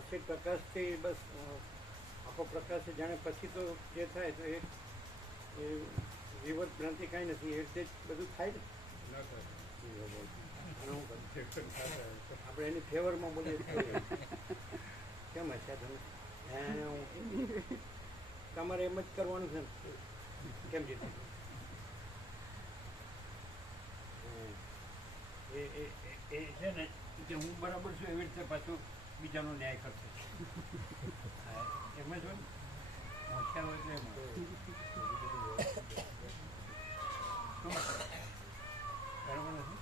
વસીત પ્રકાશથી બસ આખો પ્રકાશ જાણે પછી તો જે થાય તો એ વિવત ભ્રાંતિ કાંઈ નથી એ રીતે જ બધું થાય ને આપણે એની ફેવરમાં બોલીએ કેમ હશે તમે તમારે એમ જ કરવાનું છે ને કેમ જીતે એ છે ને કે હું બરાબર છું એવી રીતે પાછું બીજાનો ન્યાય કરશે એમ જ હોય ને હોશિયાર હોય તો એમાં બરાબર નથી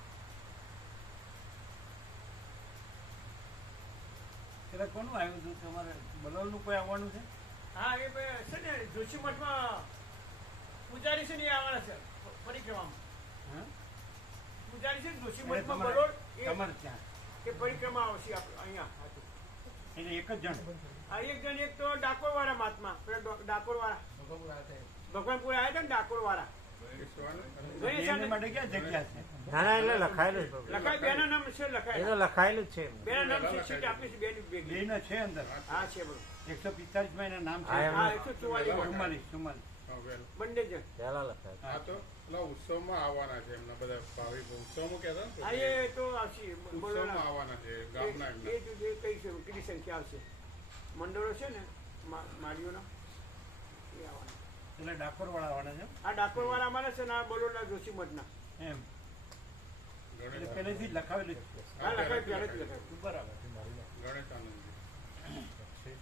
એટલે કોનું આવ્યું હતું તમારે બલોલનું કોઈ આવવાનું છે? હા એ છે ને જોશી મઠમાં પૂજારી છે ને એ આવવાના છે પરિક્રમામાં. પૂજારી છે જોશી મઠમાં બરોડ તમારે ત્યાં એ પરિક્રમા આવશે અહીંયા. એટલે એક જ જણ? આ એક જણ, એક તો ડાકોર વાળા મહાત્મા, ડાકોર વાળા ભગવાનપુર આવ્યા હતા ને ડાકોર વાળા. માટે ક્યાં જગ્યા છે? ના એટલે લખાયેલું લખાય બેના નામ છે, લખાય લખાયેલું જ છે. બેના નામ છે, સીટ આપી છે બે ના છે અંદર. હા છે બરોબર. 145 માં એના નામ છે. હા 144 બંને જણ પેલા લખાયેલું. આ તો પેલા ઉત્સવમાં આવવાના છે એમના બધા ભાવિક ઉત્સવમાં કહેતા ને હા એ તો આવશે ઉત્સવમાં આવવાના છે ગામના એમના. એ કઈ છે કેટલી સંખ્યા આવશે મંડળો છે ને માળીઓના એ આવવાના. એટલે ડાકોર વાળા આવવાના છે? આ ડાકોર વાળા અમારા છે ને આ બલોડા જોશી મઠના એમ એટલે પહેલેથી જ લખાવેલું છે? હા લખાય પહેલેથી લખાય. બરાબર. ગણેશ આનંદજી,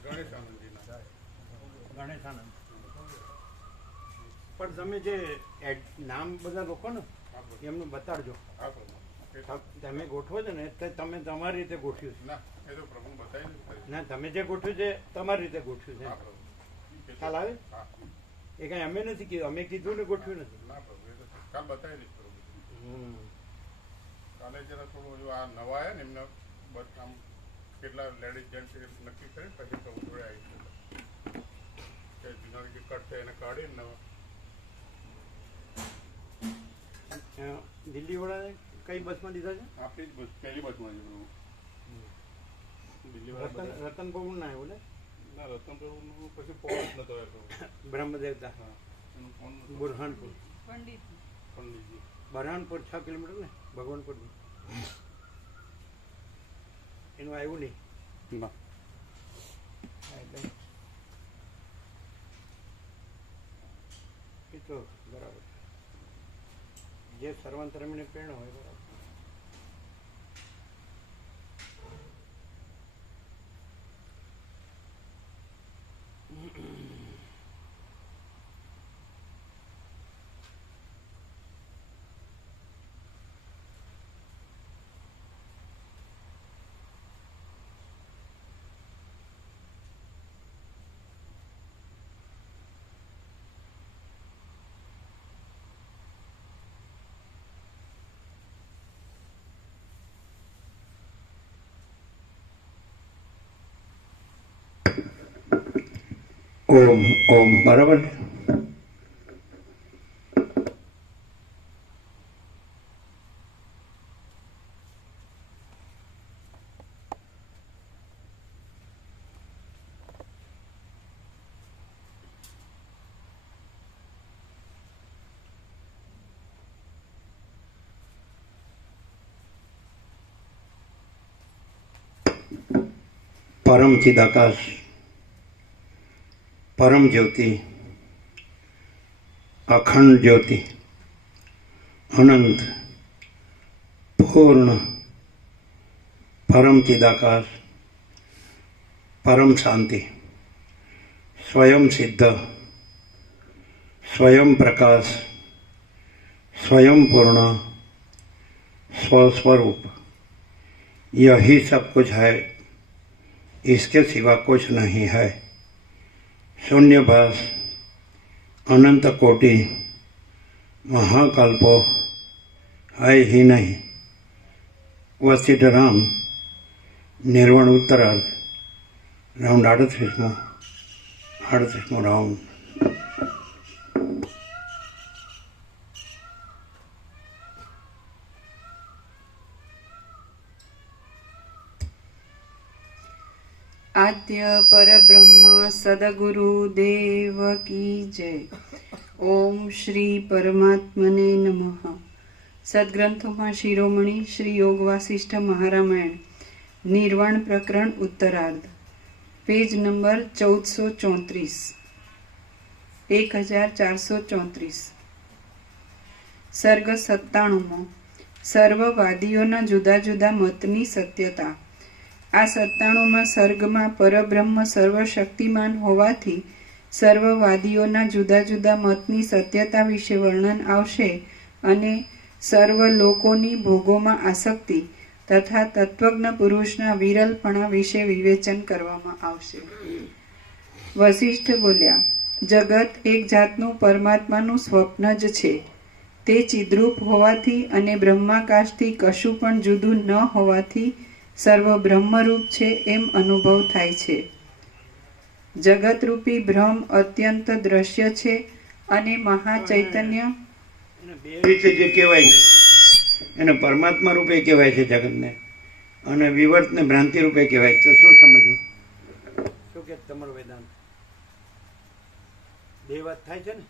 ગણેશ આનંદજીના ગણેશ આનંદ. પણ તમે જે નામ બધા લોકો ને એમનું બતાડજો. તમે ગોઠવો છો ને એટલે તમે તમારી રીતે ગોઠવ્યું છે. ના એ તો પ્રભુ બતાવી ના તમે જે ગોઠવ્યું છે તમારી રીતે ગોઠવ્યું છે. ખ્યાલ આવે? એ કઈ અમે નથી કીધું, અમે કીધું ને ગોઠવ્યું નથી. ના પ્રભુ એ તો કાલ બતાવી દઈશ પ્રભુ. કાલે જરા થોડું આ નવા આવ્યા ને એમને આમ કેટલા લેડીઝ જેન્ટ્સ નક્કી કરી પછી પ્રભુ જોડે આવી કે જૂના જે કટ છે એને કાઢીને નવા. દિલ્હી વાળા કઈ બસમાં દીધા છે? આપણી જ બસ પહેલી બસમાં છે પ્રભુ. દિલ્હી વાળા રતન પવન ના આવ્યું ને? ના રતન પ્રભુનું પછી ફોન જ નતો આવ્યો. બ્રહ્મદેવતા હા એનું ફોન બુરહાનપુર. પંડિતજી બરહાનપુર 6 કિલોમીટર ને ભગવાનપુર એનું આવ્યું નહીં. ના એ તો બરાબર જે સર્વાંતરમીને પ્રેરણા હોય બરાબર. ઓમ ઓમ બરાબર. પરમ ચિદાકાશ, પરમ જ્યોતિ, અખંડ જ્યોતિ, અનંત, પૂર્ણ, પરમ ચિદાકાશ, પરમ શાંતિ, સ્વયં સિદ્ધ, स्वयं प्रकाश, स्वयं पूर्ण, स्वस्वरूप, यही सब कुछ है इसके सिवा कुछ नहीं है। शून्यभास अनंत कोटि महाकल्पो है ही नहीं। वशिष्ठ राम निर्वाण उत्तरार्ध राउंड 38मो राउंड। आद्य परब्रह्म सदगुरुदेव की जय। ओम श्री परमात्मने नमः। सद्ग्रंथों शिरोमणि श्री योग वासिष्ठ महारामायण निर्वाण प्रकरण उत्तरार्ध पेज नंबर 1434 1434 सर्ग 97 સર્વવાદીઓના જુદા જુદા મતની સત્યતા। આ 97માં સર્ગમાં પરબ્રહ્મ સર્વશક્તિમાન હોવાથી સર્વવાદીઓના જુદા જુદા મતની સત્યતા વિશે વર્ણન આવશે અને સર્વ લોકોની ભોગોમાં આસક્તિ તથા તત્વજ્ઞ પુરુષના વિરલપણા વિશે વિવેચન કરવામાં આવશે। વશિષ્ઠ બોલ્યા, જગત એક જાતનું પરમાત્માનું સ્વપ્ન જ છે। તે ચિદ્રૂપ હોવાથી અને બ્રહ્માકાશથી કશું પણ જુદું ન હોવાથી સર્વ બ્રહ્મરૂપ છે એમ અનુભવ થાય છે। જગતરૂપી ભ્રમ અત્યંત દ્રશ્ય છે અને મહાચૈતન્ય બે રીતે જે કહેવાય એને પરમાત્મા રૂપે કહેવાય છે જગતને, અને વિવર્તને ભ્રાંતિ રૂપે કહેવાય। તો શું સમજવું? શું કે તમારું વેદાંત બે વાત થાય છે ને?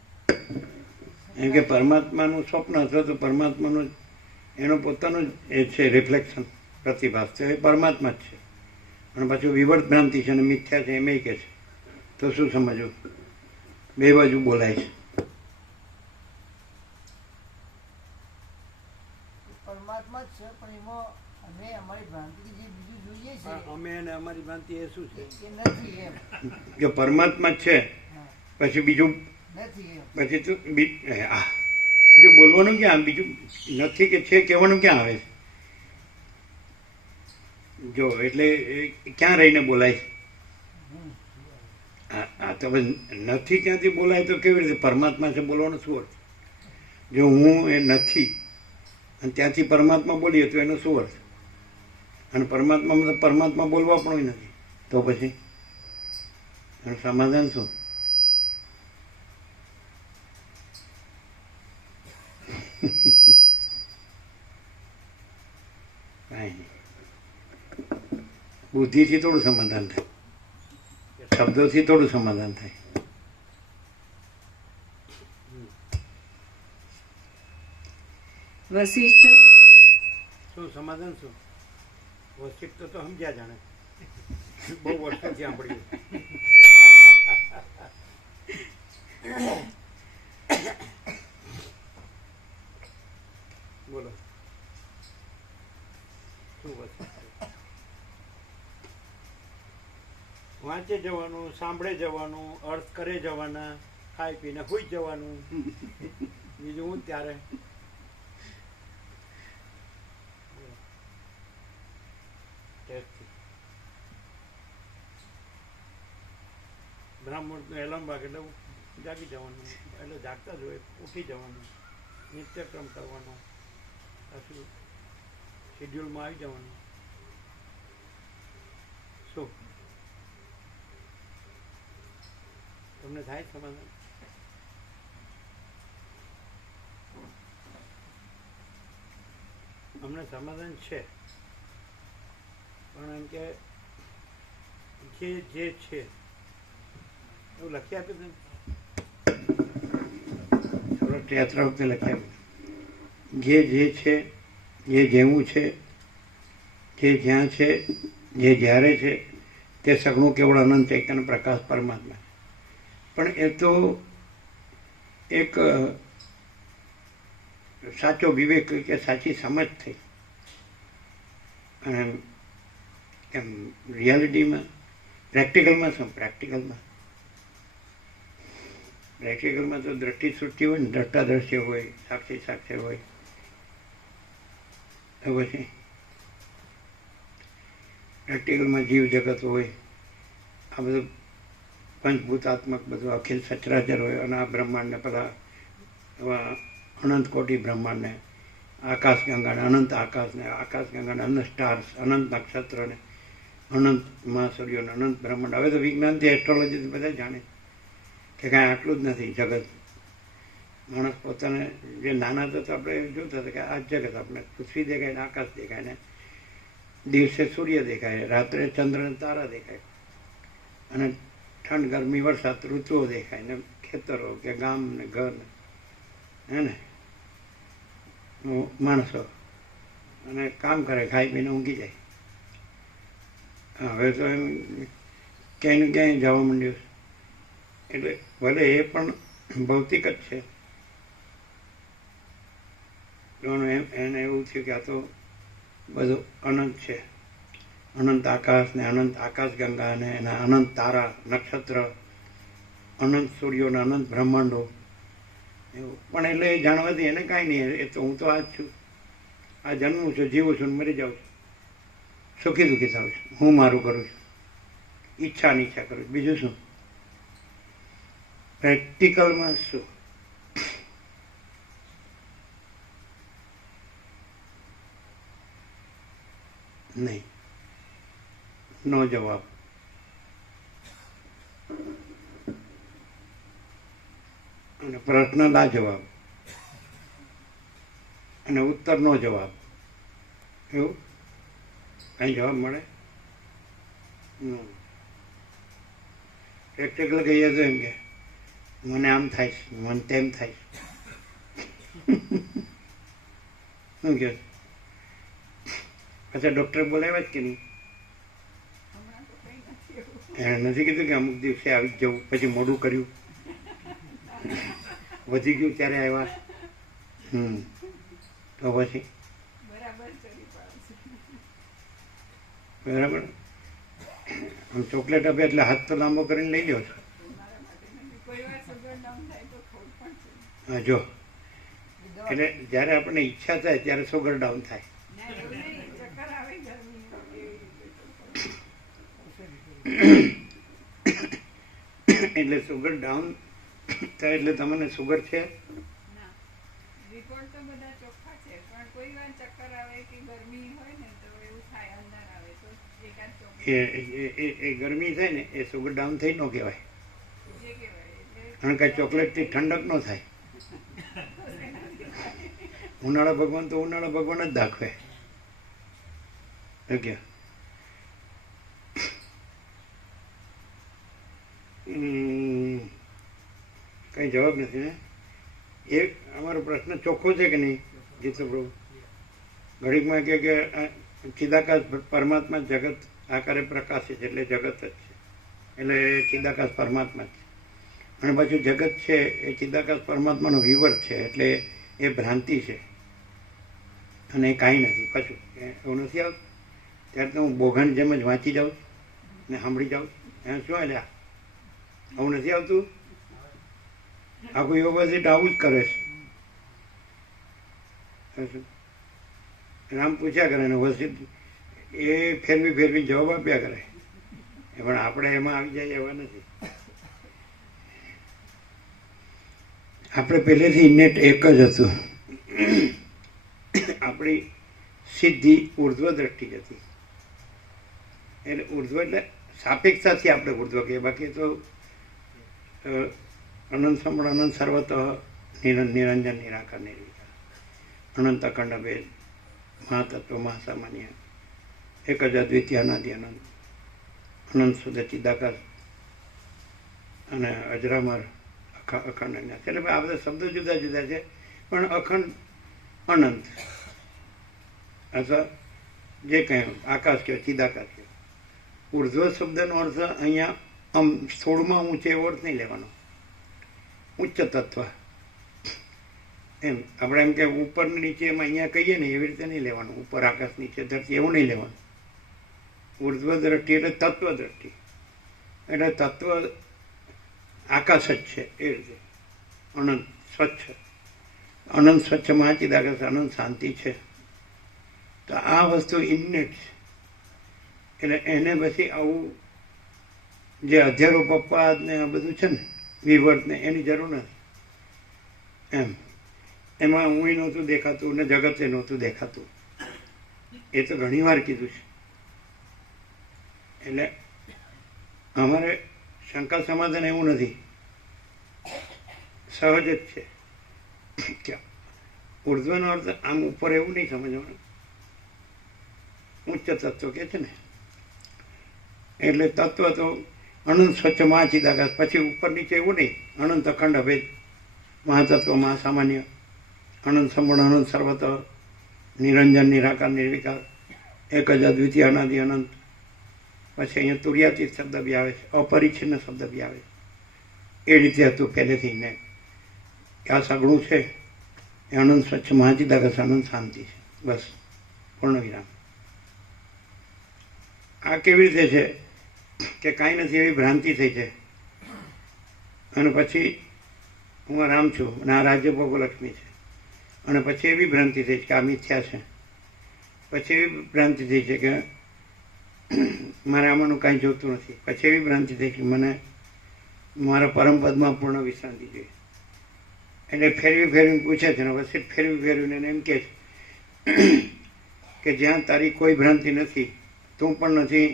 એમ કે પરમાત્માનું સ્વપ્ન અથવા તો પરમાત્માનું એનો પોતાનું જ એ છે રિફ્લેક્શન, પ્રતિભાસ છે, એ પરમાત્મા જ છે, અને પાછું વિવર્ત ભ્રાંતિ છે અને મિથ્યા છે એમ કે છે। તો શું સમજવું? બે બાજુ બોલાય છે। પરમાત્મા જ છે, પણ એમાં અમે અમારી ભ્રાંતિ જે બીજું જોઈએ છે અમે અને અમારી ભ્રાંતિ એ શું છે? એ નથી એમ જો પરમાત્મા જ છે પછી બીજું નથી એમ પછી તો બીજું બોલવાનું ક્યાં? બીજું નથી કે છે કહેવાનું ક્યાં આવે છે? જો એટલે ક્યાં રહીને બોલાય? આ તો નથી ક્યાંથી બોલાય? તો કેવી રીતે પરમાત્મા છે બોલવાનો શું અર્થ? જો હું એ નથી અને ત્યાંથી પરમાત્મા બોલીએ તો એનો શું અર્થ? અને પરમાત્મામાં તો પરમાત્મા બોલવા પણ નથી, તો પછી એનું સમાધાન શું? કાંઈ નહીં, બુદ્ધિથી થોડું સમાધાન થાય, શબ્દોથી થોડું સમાધાન થાય। વશિષ્ઠ શું સમાધાન શું? વશિષ્ઠ તો સમજ્યા જાણે, બહુ વર્ષોથી સાંભળ્યું। બોલો શું વશિષ્ઠ? વાંચે જવાનું, સાંભળે જવાનું, અર્થ કરે જવાના, ખાઈ પીને સુઈ જવાનું, બીજું હું ત્યારે બ્રાહ્મણનો એલાર્મ વાગે એટલે જાગી જવાનું, એટલે જાગતા જ હોય ઉઠી જવાનું, નિત્યક્રમ કરવાનો, પાછું શેડ્યુલમાં આવી જવાનું। શું તમને થાય સમાધાન? અમને સમાધાન છે, પણ એમ કે જે છે એવું લખી આપ્યું ને, થોડોક યાત્રા વખતે લખી આપ્યું, જે છે, જે જેવું છે, જે જ્યાં છે, જે જ્યારે છે, તે સગુણ કેવળ અનંત ચૈતન્ય પ્રકાશ પરમાત્મા। પણ એ તો એક સાચો વિવેક કે સાચી સમજ થઈ, અને એમ રિયાલિટીમાં પ્રેક્ટિકલમાં શું? પ્રેક્ટિકલમાં તો દ્રષ્ટિ સૃષ્ટિ હોય ને, દ્રષ્ટા દ્રશ્ય હોય, સાક્ષી સાક્ષ્ય હોય, તો પછી પ્રેક્ટિકલમાં જીવ જગત હોય, આ બધું પંચભૂતાત્મક બધું અખિલ સચરાચર હોય અને આ બ્રહ્માંડને પેલા એવા અનંત કોટી બ્રહ્માંડને આકાશગંગાને અનંત આકાશને આકાશગંગાને અનંત સ્ટાર્સ અનંત નક્ષત્રને અનંત મહાસૂર્યોને અનંત બ્રહ્માંડ. હવે તો વિજ્ઞાનથી એસ્ટ્રોલોજીથી બધા જાણે કે કાંઈ આટલું જ નથી જગત. માણસ પોતાને જે નાના હતા તો આપણે જોતા હતા કે આ જગત આપણે પૃથ્વી દેખાય ને આકાશ દેખાય ને દિવસે સૂર્ય દેખાય, રાત્રે ચંદ્ર ને તારા દેખાય, અને ઠંડ ગરમી વરસાદ ઋતુઓ દેખાય ને ખેતરો કે ગામ ને ઘર ને હે ને માણસો અને કામ કરે, ખાઈ પીને ઊંઘી જાય. હવે તો એમ ક્યાંય ને ક્યાંય જવા માંડ્યું. એટલે ભલે એ પણ ભૌતિક જ છે, એને એવું થયું કે આ તો બધું અનંત છે. અનંત આકાશ ને અનંત આકાશગંગા ને એના અનંત તારા નક્ષત્ર, અનંત સૂર્યો ને અનંત બ્રહ્માંડો એવું. પણ એટલે એ જાણવાથી એને કાંઈ નહીં, એ તો હું તો આ જ છું, આ જન્મું છું, જીવું છું, મરી જાઉં છું, સુખી દુઃખી થાઉં છું, હું મારું કરું છું, ઈચ્છા અનિચ્છા કરું છું, બીજું શું? પ્રેક્ટિકલમાં શું? નહીં, નો જવાબ. અને પ્રશ્ન ના જવાબ અને ઉત્તર નો જવાબ, એવું કઈ જવાબ મળે? પ્રેક્ટિકલ કહીએ તો એમ કે મને આમ થાય છે, મને તેમ થાય છે. શું કે અચ્છા ડૉક્ટરે બોલાવ્યા જ કે નહીં? એણે નથી કીધું કે અમુક દિવસે આવી જ જવું, પછી મોડું કર્યું, વધી ગયું ત્યારે આવ્યા? તો પછી બરાબર. આમ ચોકલેટ આપે એટલે હાથ તો લાંબો કરીને લઈ લ્યો છો. હા જો, એટલે જ્યારે આપણને ઈચ્છા થાય ત્યારે સુગર ડાઉન થાય. એટલે સુગર ડાઉન થાય એટલે તમને સુગર છે? એ ગરમી થાય ને એ સુગર ડાઉન થઈ ન કહેવાય, કારણ કે ચોકલેટથી ઠંડક ન થાય. ઉનાળા ભગવાન તો ઉનાળા ભગવાન જ દાખવે. ઓકે, કઈ જવાબ નથી ને? એ અમારો પ્રશ્ન ચોખ્ખો છે કે નહીં જીતુ પ્રભુ? ઘડીકમાં કે ચિદાકાશ પરમાત્મા જગત આકારે પ્રકાશે છે એટલે જગત જ છે, એટલે ચિદાકાશ પરમાત્મા છે. અને પાછું જગત છે એ ચિદાકાશ પરમાત્માનો વિવર છે, એટલે એ ભ્રાંતિ છે અને એ કાંઈ નથી. પાછું એવું નથી આવતું ત્યારે તો હું બોઘાની જેમ જ વાંચી જાઉં ને સાંભળી જાઉં. એમ શું અલ્યા આવું નથી આવતું? આખું યુનિવર્સિટી આવું જ કરે છે. રામ પૂછ્યા કરે ને વસિત એ ફેરવી જવાબ આપ્યા કરે, પણ આપણે એમાં આવી જાય એવા નથી. આપણે પહેલેથી નેટ એક જ હતું. આપણી સીધી ઉર્ધ્વ દ્રષ્ટિ હતી. એટલે ઉર્ધ્વ એટલે સાપેક્ષાથી આપણે ઉર્ધ્વ કહીએ, બાકી તો અનંત સમળ અનંત સર્વત નિરંજન નિરાકાર નિર્વિકાર અનંત અખંડ ભેદ મહાતત્વ મહાસામાન્ય એક જ અદ્વિતીય અનાદિ અનંત અનંત શુદ્ધ ચિદાકાશ અને અજરામર અખંડ અન્યાસ. એટલે આ બધા શબ્દો જુદા જુદા છે, પણ અખંડ અનંત અથવા જે કંઈ આકાશ કહો ચિદાકાશ કહો. ઉર્ધ્વ શબ્દનો અર્થ અહીંયા આમ થોડમાં ઊંચે એવો અર્થ નહીં લેવાનો, ઉચ્ચ તત્વ એમ. આપણે એમ કે ઉપર નીચે એમ અહીંયા કહીએ ને એવી રીતે નહીં લેવાનું, ઉપર આકાશ નીચે ધરતી એવું નહીં લેવાનું. ઉર્ધ્વ દ્રષ્ટિ એટલે તત્વ દ્રષ્ટિ, એટલે તત્વ આકાશ જ છે એ રીતે. અનંત સ્વચ્છ, અનંત સ્વચ્છ મહાચિદાકાશ અનંત શાંતિ છે. તો આ વસ્તુ ઇન્નેટ છે. એટલે એને પછી આવું જે અધેરો પપ્પાદ ને આ બધું છે ને વિવર્ત ને એની જરૂર નથી એમ. એમાં હું નહોતું દેખાતું ને જગતે નહોતું દેખાતું. એ તો ઘણી વાર કીધું છે. એટલે અમારે શંકા સમાધાન એવું નથી, સહજ જ છે કે ઉર્ધ્વનો અર્થ આમ ઉપર એવું નહીં સમજવાનું, ઉચ્ચ તત્વ કે છે ને. એટલે તત્વ તો અનંત સ્વચ્છ મહાચિદાકાશ, પછી ઉપર નીચે એવું નહીં, અનંત અખંડ અભેદ મહાતત્વ મહાસામાન્ય, અનંત સંપૂર્ણ અનંત સર્વત નિરંજન નિરાકાર નિર્વિકાર એક જ અદ્વિતીય અનાદિ અનંત. પછી અહીંયા તુર્યાતીત શબ્દ બી આવે છે, અપરિચ્છિન્ન શબ્દ બી આવે છે. એ રીતે હતું પહેલેથી ને આ સગળું છે એ અનંત સ્વચ્છ મહાચિદાકાશ અનંત શાંતિ છે. બસ પૂર્ણ વિરામ. આ કેવી રીતે છે કે કાંઈ નથી એવી ભ્રાંતિ થઈ છે, અને પછી હું આ રામ છું અને આ રાજ્ય ભોગલક્ષ્મી છે, અને પછી એવી ભ્રાંતિ થઈ છે કે આ મિથ્યા છે. પછી એવી ભ્રાંતિ થઈ છે કે મારે આમાંનું કાંઈ જોતું નથી. પછી એવી ભ્રાંતિ થઈ કે મને મારા પરમપદમાં પૂર્ણ વિશ્રાંતિ જોઈએ. એટલે ફેરવી ફેરવીને પૂછે છે ને પછી ફેરવી ફેરવીને એને એમ કહે છે કે જ્યાં તારી કોઈ ભ્રાંતિ નથી, તું પણ નથી,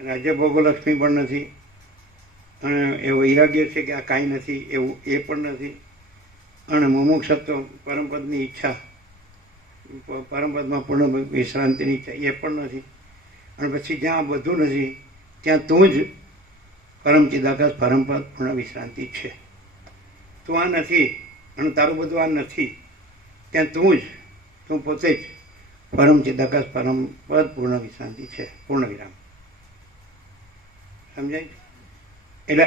રાજ્ય ભોગલક્ષ્મી પણ નથી, અને એ વૈરાગ્ય છે કે આ કાંઈ નથી એવું એ પણ નથી, અને મુમુક્ષત્વ પરમપદની ઈચ્છા, પરમપદમાં પૂર્ણ વિશ્રાંતિની ઈચ્છા એ પણ નથી. અને પછી જ્યાં આ બધું નથી ત્યાં તું જ પરમ ચિદાકાશ પરમપદ પૂર્ણ વિશ્રાંતિ છે. તું આ નથી અને તારું બધું આ નથી, ત્યાં તું પોતે જ પરમ ચિદાકાશ પરમપદ પૂર્ણ વિશ્રાંતિ છે. પૂર્ણ વિરામ. સમજાય? એટલે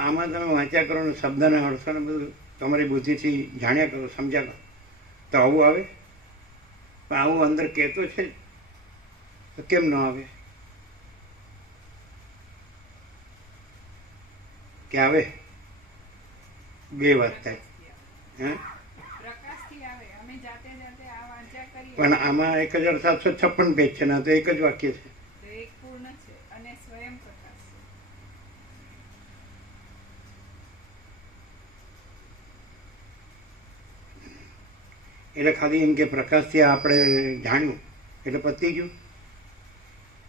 આમાં તમે વાંચ્યા કરો ને શબ્દના અર્થોને બધું તમારી બુદ્ધિથી જાણ્યા કરો, સમજ્યા કરો, તો આવું આવે. પણ આવું અંદર કહેતો છે તો કેમ ન આવે? કે આવે? બે વાત થાય. હે? પણ આમાં 1756 પેજ છે ને આ તો એક જ વાક્ય છે. એટલે ખાલી એમ કે પ્રકાશથી આપણે જાણ્યું એટલે પતી ગયું.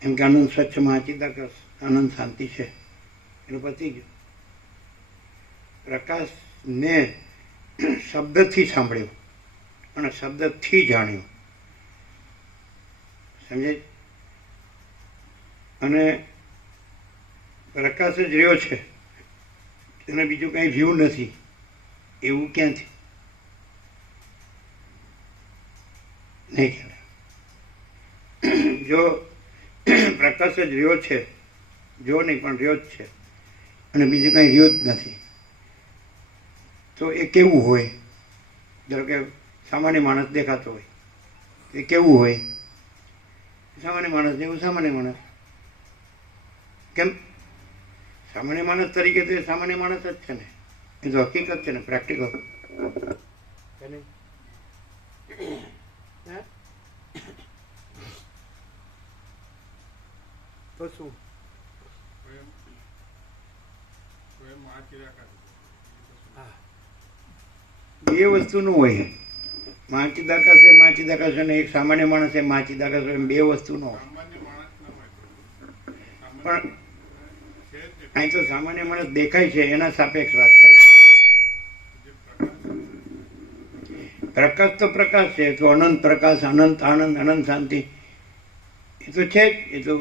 એમ કે આનંદ સ્વચ્છ મહાચિદાકાશ આનંદ શાંતિ છે એટલે પતી ગયું. પ્રકાશને શબ્દથી સાંભળ્યો અને શબ્દથી જાણ્યું. સમજાય? અને પ્રકાશ જ રહ્યો છે, એને બીજું કાંઈ રહ્યું નથી એવું ક્યાંથી? નહીં ખ્યાલ. જો પ્રકાશ જ રહ્યો છે, જો નહીં પણ રહ્યો જ છે, અને બીજું કાંઈ રહ્યો જ નથી, તો એ કેવું હોય? ધારો કે સામાન્ય માણસ દેખાતો હોય, એ કેવું હોય? સામાન્ય માણસ જેવું સામાન્ય માણસ. કેમ? સામાન્ય માણસ તરીકે તો એ સામાન્ય માણસ જ છે ને, એ તો હકીકત છે ને, પ્રેક્ટિકલ. તો શું બે વસ્તુનું હોય. મહાચિદાકાશ એ મહાચિદાકાશ અને એક સામાન્ય માણસ એ મહાચિદાકાશ હોય, બે વસ્તુનો હોય. પણ અહીં તો સામાન્ય માણસ દેખાય છે એના સાપેક્ષ વાત થાય છે. પ્રકાશ તો પ્રકાશ છે, તો અનંત પ્રકાશ, અનંત આનંદ, અનંત શાંતિ એ તો છે જ. એ તો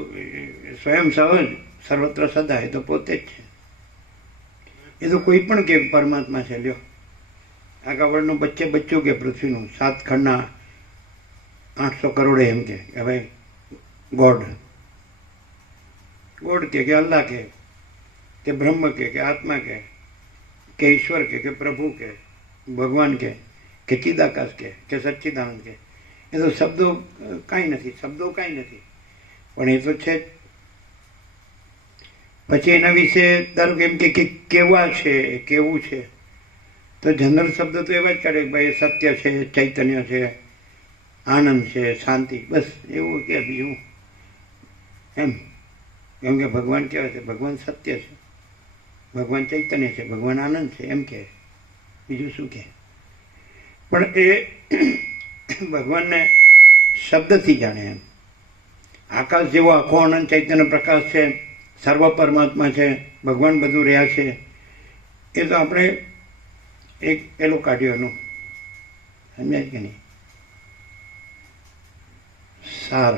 સ્વયં સહજ સર્વત્ર સદા, એ તો પોતે જ છે. એ તો કોઈ પણ કે પરમાત્મા છે. લ્યો આખા વર્લ્ડનું બચ્ચું કે પૃથ્વીનું 7 ખંડના 800 કરોડ એમ કે ભાઈ ગોડ કે અલ્લાહ કે બ્રહ્મ કે આત્મા કે ઈશ્વર કે પ્રભુ કે ભગવાન કે ચિદાકાશ કે સચ્ચિદાનંદ કે એ તો શબ્દો કાંઈ નથી, પણ એ તો છે જ. પછી એના વિશે ધારો કે એમ કે કેવા છે, કેવું છે, તો જનરલ શબ્દ તો એવા જ કાઢે કે ભાઈ સત્ય છે, ચૈતન્ય છે, આનંદ છે, શાંતિ, બસ એવું કે બીજું એમ. કેમ કે ભગવાન કેવા છે? ભગવાન સત્ય છે, ભગવાન ચૈતન્ય છે, ભગવાન આનંદ છે, એમ કે બીજું શું કે? પણ એ ભગવાનને શબ્દથી જાણે એમ. આકાશ જેવો આખો આનંદ ચૈતન્ય પ્રકાશ છે, સર્વ પરમાત્મા છે, ભગવાન બધું રહ્યા છે, એ તો આપણે એક પેલું કાઢ્યું એનું, સમજાય કે નહીં? સાર.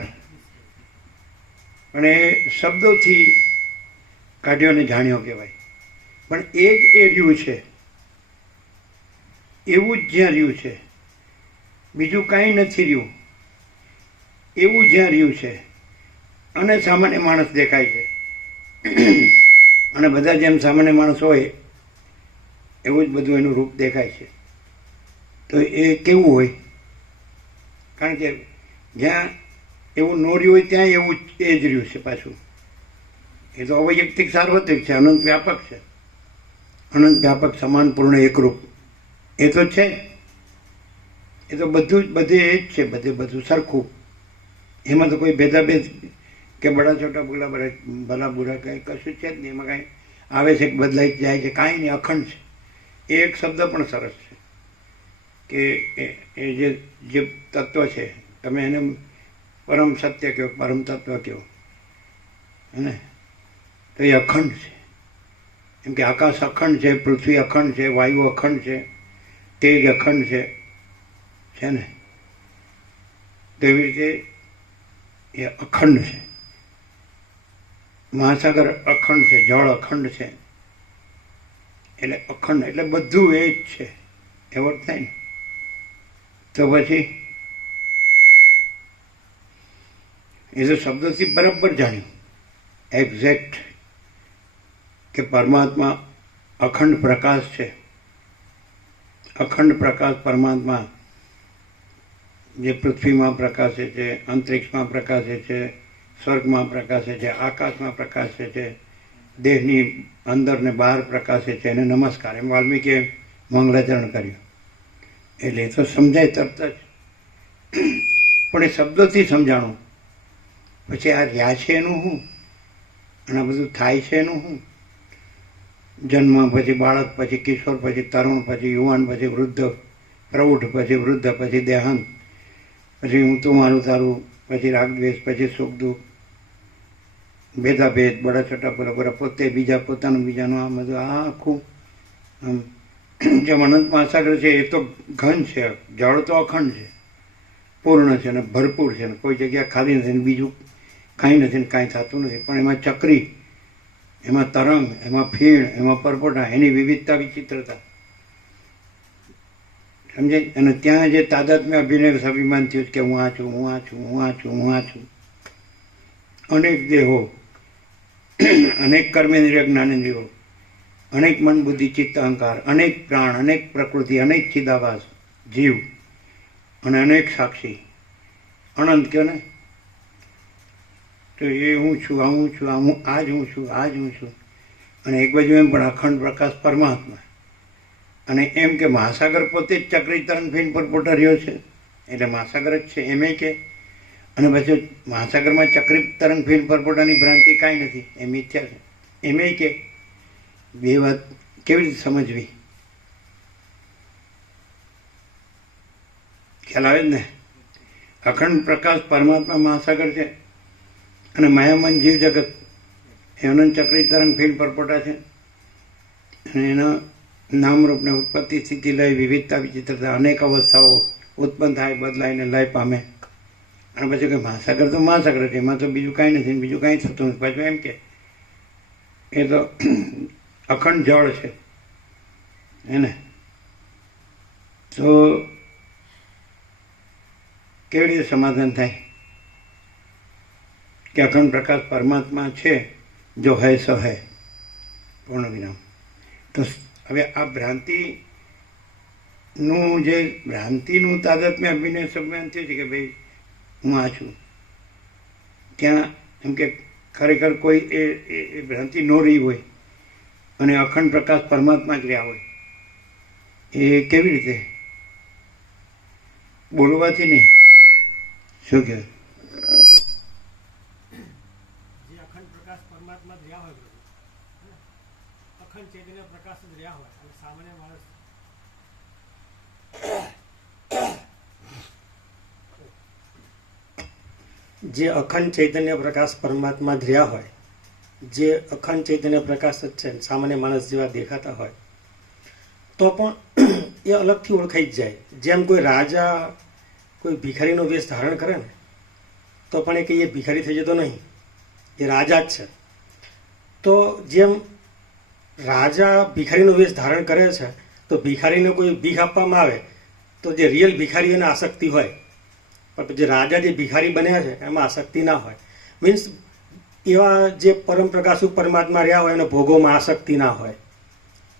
પણ એ શબ્દોથી કાઢ્યો ને જાણ્યો કહેવાય. પણ એ જ એ રહ્યું છે, એવું જ જ્યાં રહ્યું છે, બીજું કાંઈ નથી રહ્યું, એવું જ્યાં રહ્યું છે. અને સામાન્ય માણસ દેખાય છે, અને બધા જેમ સામાન્ય માણસ હોય એવું જ બધું એનું રૂપ દેખાય છે. તો એ કેવું હોય? કારણ કે જ્યાં એવું ન રહ્યું હોય ત્યાં એવું એ જ રહ્યું છે પાછું. એ તો અવૈયક્તિક સાર્વત્રિક છે, અનંત વ્યાપક છે, અનંત વ્યાપક સમાન પૂર્ણ એકરૂપ. એ તો છે, એ તો બધું જ બધે એ જ છે, બધે બધું સરખું. એમાં તો કોઈ ભેદાભેદ કે બડા છોટા ભલા બુરા કંઈ કશું છે જ નહીં. એમાં કાંઈ આવે છે કે બદલાઈ જાય છે, કાંઈ નહીં, અખંડ છે. એ એક શબ્દ પણ સરસ છે કે એ જે તત્વ છે, તમે એને પરમ સત્ય કહો, પરમ તત્વ કહો, હે, તો એ અખંડ છે. એમ કે આકાશ અખંડ છે, પૃથ્વી અખંડ છે, વાયુ અખંડ છે, તેજ અખંડ છે ને? તેવી રીતે એ અખંડ છે. મહાસાગર અખંડ છે, જળ અખંડ છે. એટલે અખંડ એટલે બધું એ જ છે, એવો જ થાય ને? તો પછી એ તો શબ્દોથી બરાબર જાણ્યું, એક્ઝેક્ટ, કે પરમાત્મા અખંડ પ્રકાશ છે. અખંડ પ્રકાશ પરમાત્મા જે પૃથ્વીમાં પ્રકાશે છે, અંતરિક્ષમાં પ્રકાશે છે, સ્વર્ગમાં પ્રકાશે છે, આકાશમાં પ્રકાશે છે, દેહની અંદર ને બહાર પ્રકાશે છે. એને નમસ્કાર, એમ વાલ્મીકીએ મંગલાચરણ કર્યું. એટલે એ તો સમજાય તરત જ. પણ એ શબ્દોથી સમજાણું. પછી આ રહ્યા છે એનું શું? અને આ બધું થાય છે એનું શું? જન્મ, પછી બાળક, પછી કિશોર, પછી તરુણ, પછી યુવાન, પછી વૃદ્ધ, પ્રૌઢ, પછી વૃદ્ધ, પછી દેહાંત, પછી હું તું મારું તારું, પછી રાગદ્વેષ, પછી સુખ દુઃખ, ભેદાભેદ, બડા છોટા બરાબર, પોતે બીજા, પોતાનું બીજાનું, આ બધું આ આખું આમ જેમ અનંત મહાસાગર છે એ તો ઘન છે, જળ તો અખંડ છે, પૂર્ણ છે ને ભરપૂર છે ને કોઈ જગ્યા ખાલી નથી ને બીજું કાંઈ નથી ને કાંઈ થતું નથી. પણ એમાં ચક્રી, એમાં તરંગ, એમાં ફીણ, એમાં પરપોટા, એની વિવિધતા, વિચિત્રતા સમજાય. અને ત્યાં જે તાદાત્મ્ય અભિનય સ્વાભિમાન થયું કે હું આ છું, હું આ છું, હું આ છું, હું આ છું. અનેક દેહો, અનેક કર્મેન્દ્રિય જ્ઞાનેન્દ્રિયો, અનેક મન બુદ્ધિ ચિત્ત અહંકાર, અનેક પ્રાણ, અનેક પ્રકૃતિ, અનેક ચિદાભાસ જીવ, અને અનેક સાક્ષી, અનંત કયો ને? તો એ હું છું, આ હું છું, આ હું, આ જ હું છું, આ જ હું છું. અને એક બાજુ એમ પણ અખંડ પ્રકાશ પરમાત્મા. અને એમ કે મહાસાગર પોતે જ ચક્રી તરંગ ફીણ પર પોટા રહ્યો છે, એટલે મહાસાગર જ છે એમ કે. અને પછી મહાસાગરમાં ચક્રી તરંગ ફીણ પરપોટાની ભ્રાંતિ કાંઈ નથી, એ મિથ્યા છે એમ કે. બે વાત કેવી રીતે સમજવી? ખ્યાલ આવે જ ને? અખંડ પ્રકાશ પરમાત્મા મહાસાગર છે, અને માયામન જીવ જગત એ અનંત ચક્રી તરંગ ફીણ પરપોટા છે. અને એના નામરૂપને ઉત્પત્તિ, સ્થિતિ, લય, વિવિધતા, વિચિત્રતા, અનેક અવસ્થાઓ ઉત્પન્ન થાય, બદલાય ને લય પામે. અને પછી કે મહાસાગર તો મહાસાગર છે, એમાં તો બીજું કાંઈ નથી, બીજું કાંઈ થતું નથી. પાછું એમ કે એ તો અખંડ જળ છે એને. તો કેવી રીતે સમાધાન થાય કે અખંડ પ્રકાશ પરમાત્મા છે, જો હૈ સો હૈ, પૂર્ણ વિરામ. તો હવે આ ભ્રાંતિનું જે ભ્રાંતિનું તાદાત્મ્ય અભિનય સંબંધ થયું છે કે ભાઈ હું આ છું, ત્યાં એમ કે ખરેખર કોઈ એ ભ્રાંતિ ન રહી હોય અને અખંડ પ્રકાશ પરમાત્મા જ રહ્યા હોય, એ કેવી રીતે? બોલવાથી નહીં. શું કહે? જે અખંડ અખંડ પ્રકાશ પરમાત્મા જ રહ્યા હોય પ્રભુ, હે ને? અખંડ ચૈતન્ય પ્રકાશ જ રહ્યા હોય અને સામાન્ય માણસ જે અખંડ ચૈતન્ય પ્રકાશ પરમાત્મા જ રહ્યા હોય, જે અખંડ ચૈતન્ય પ્રકાશ જ છે, સામાન્ય માણસ જેવા દેખાતા હોય, તો પણ એ અલગથી ઓળખાઈ જ જાય. જેમ કોઈ રાજા કોઈ ભિખારીનો વેશ ધારણ કરે ને તો પણ એ કંઈ એ ભિખારી થઈ જતો નહીં, એ રાજા જ છે. તો જેમ રાજા ભિખારીનો વેશ ધારણ કરે છે તો ભિખારીને કોઈ ભીખ આપવામાં આવે તો જે રિયલ ભિખારી એને આસક્તિ હોય, પણ જે રાજા જે ભિખારી બન્યા છે એમાં આસક્તિ ના હોય. મીન્સ એવા જે પરમ પ્રકાશુ પરમાત્મા રહ્યા હોય એને ભોગોમાં આસક્તિ ના હોય,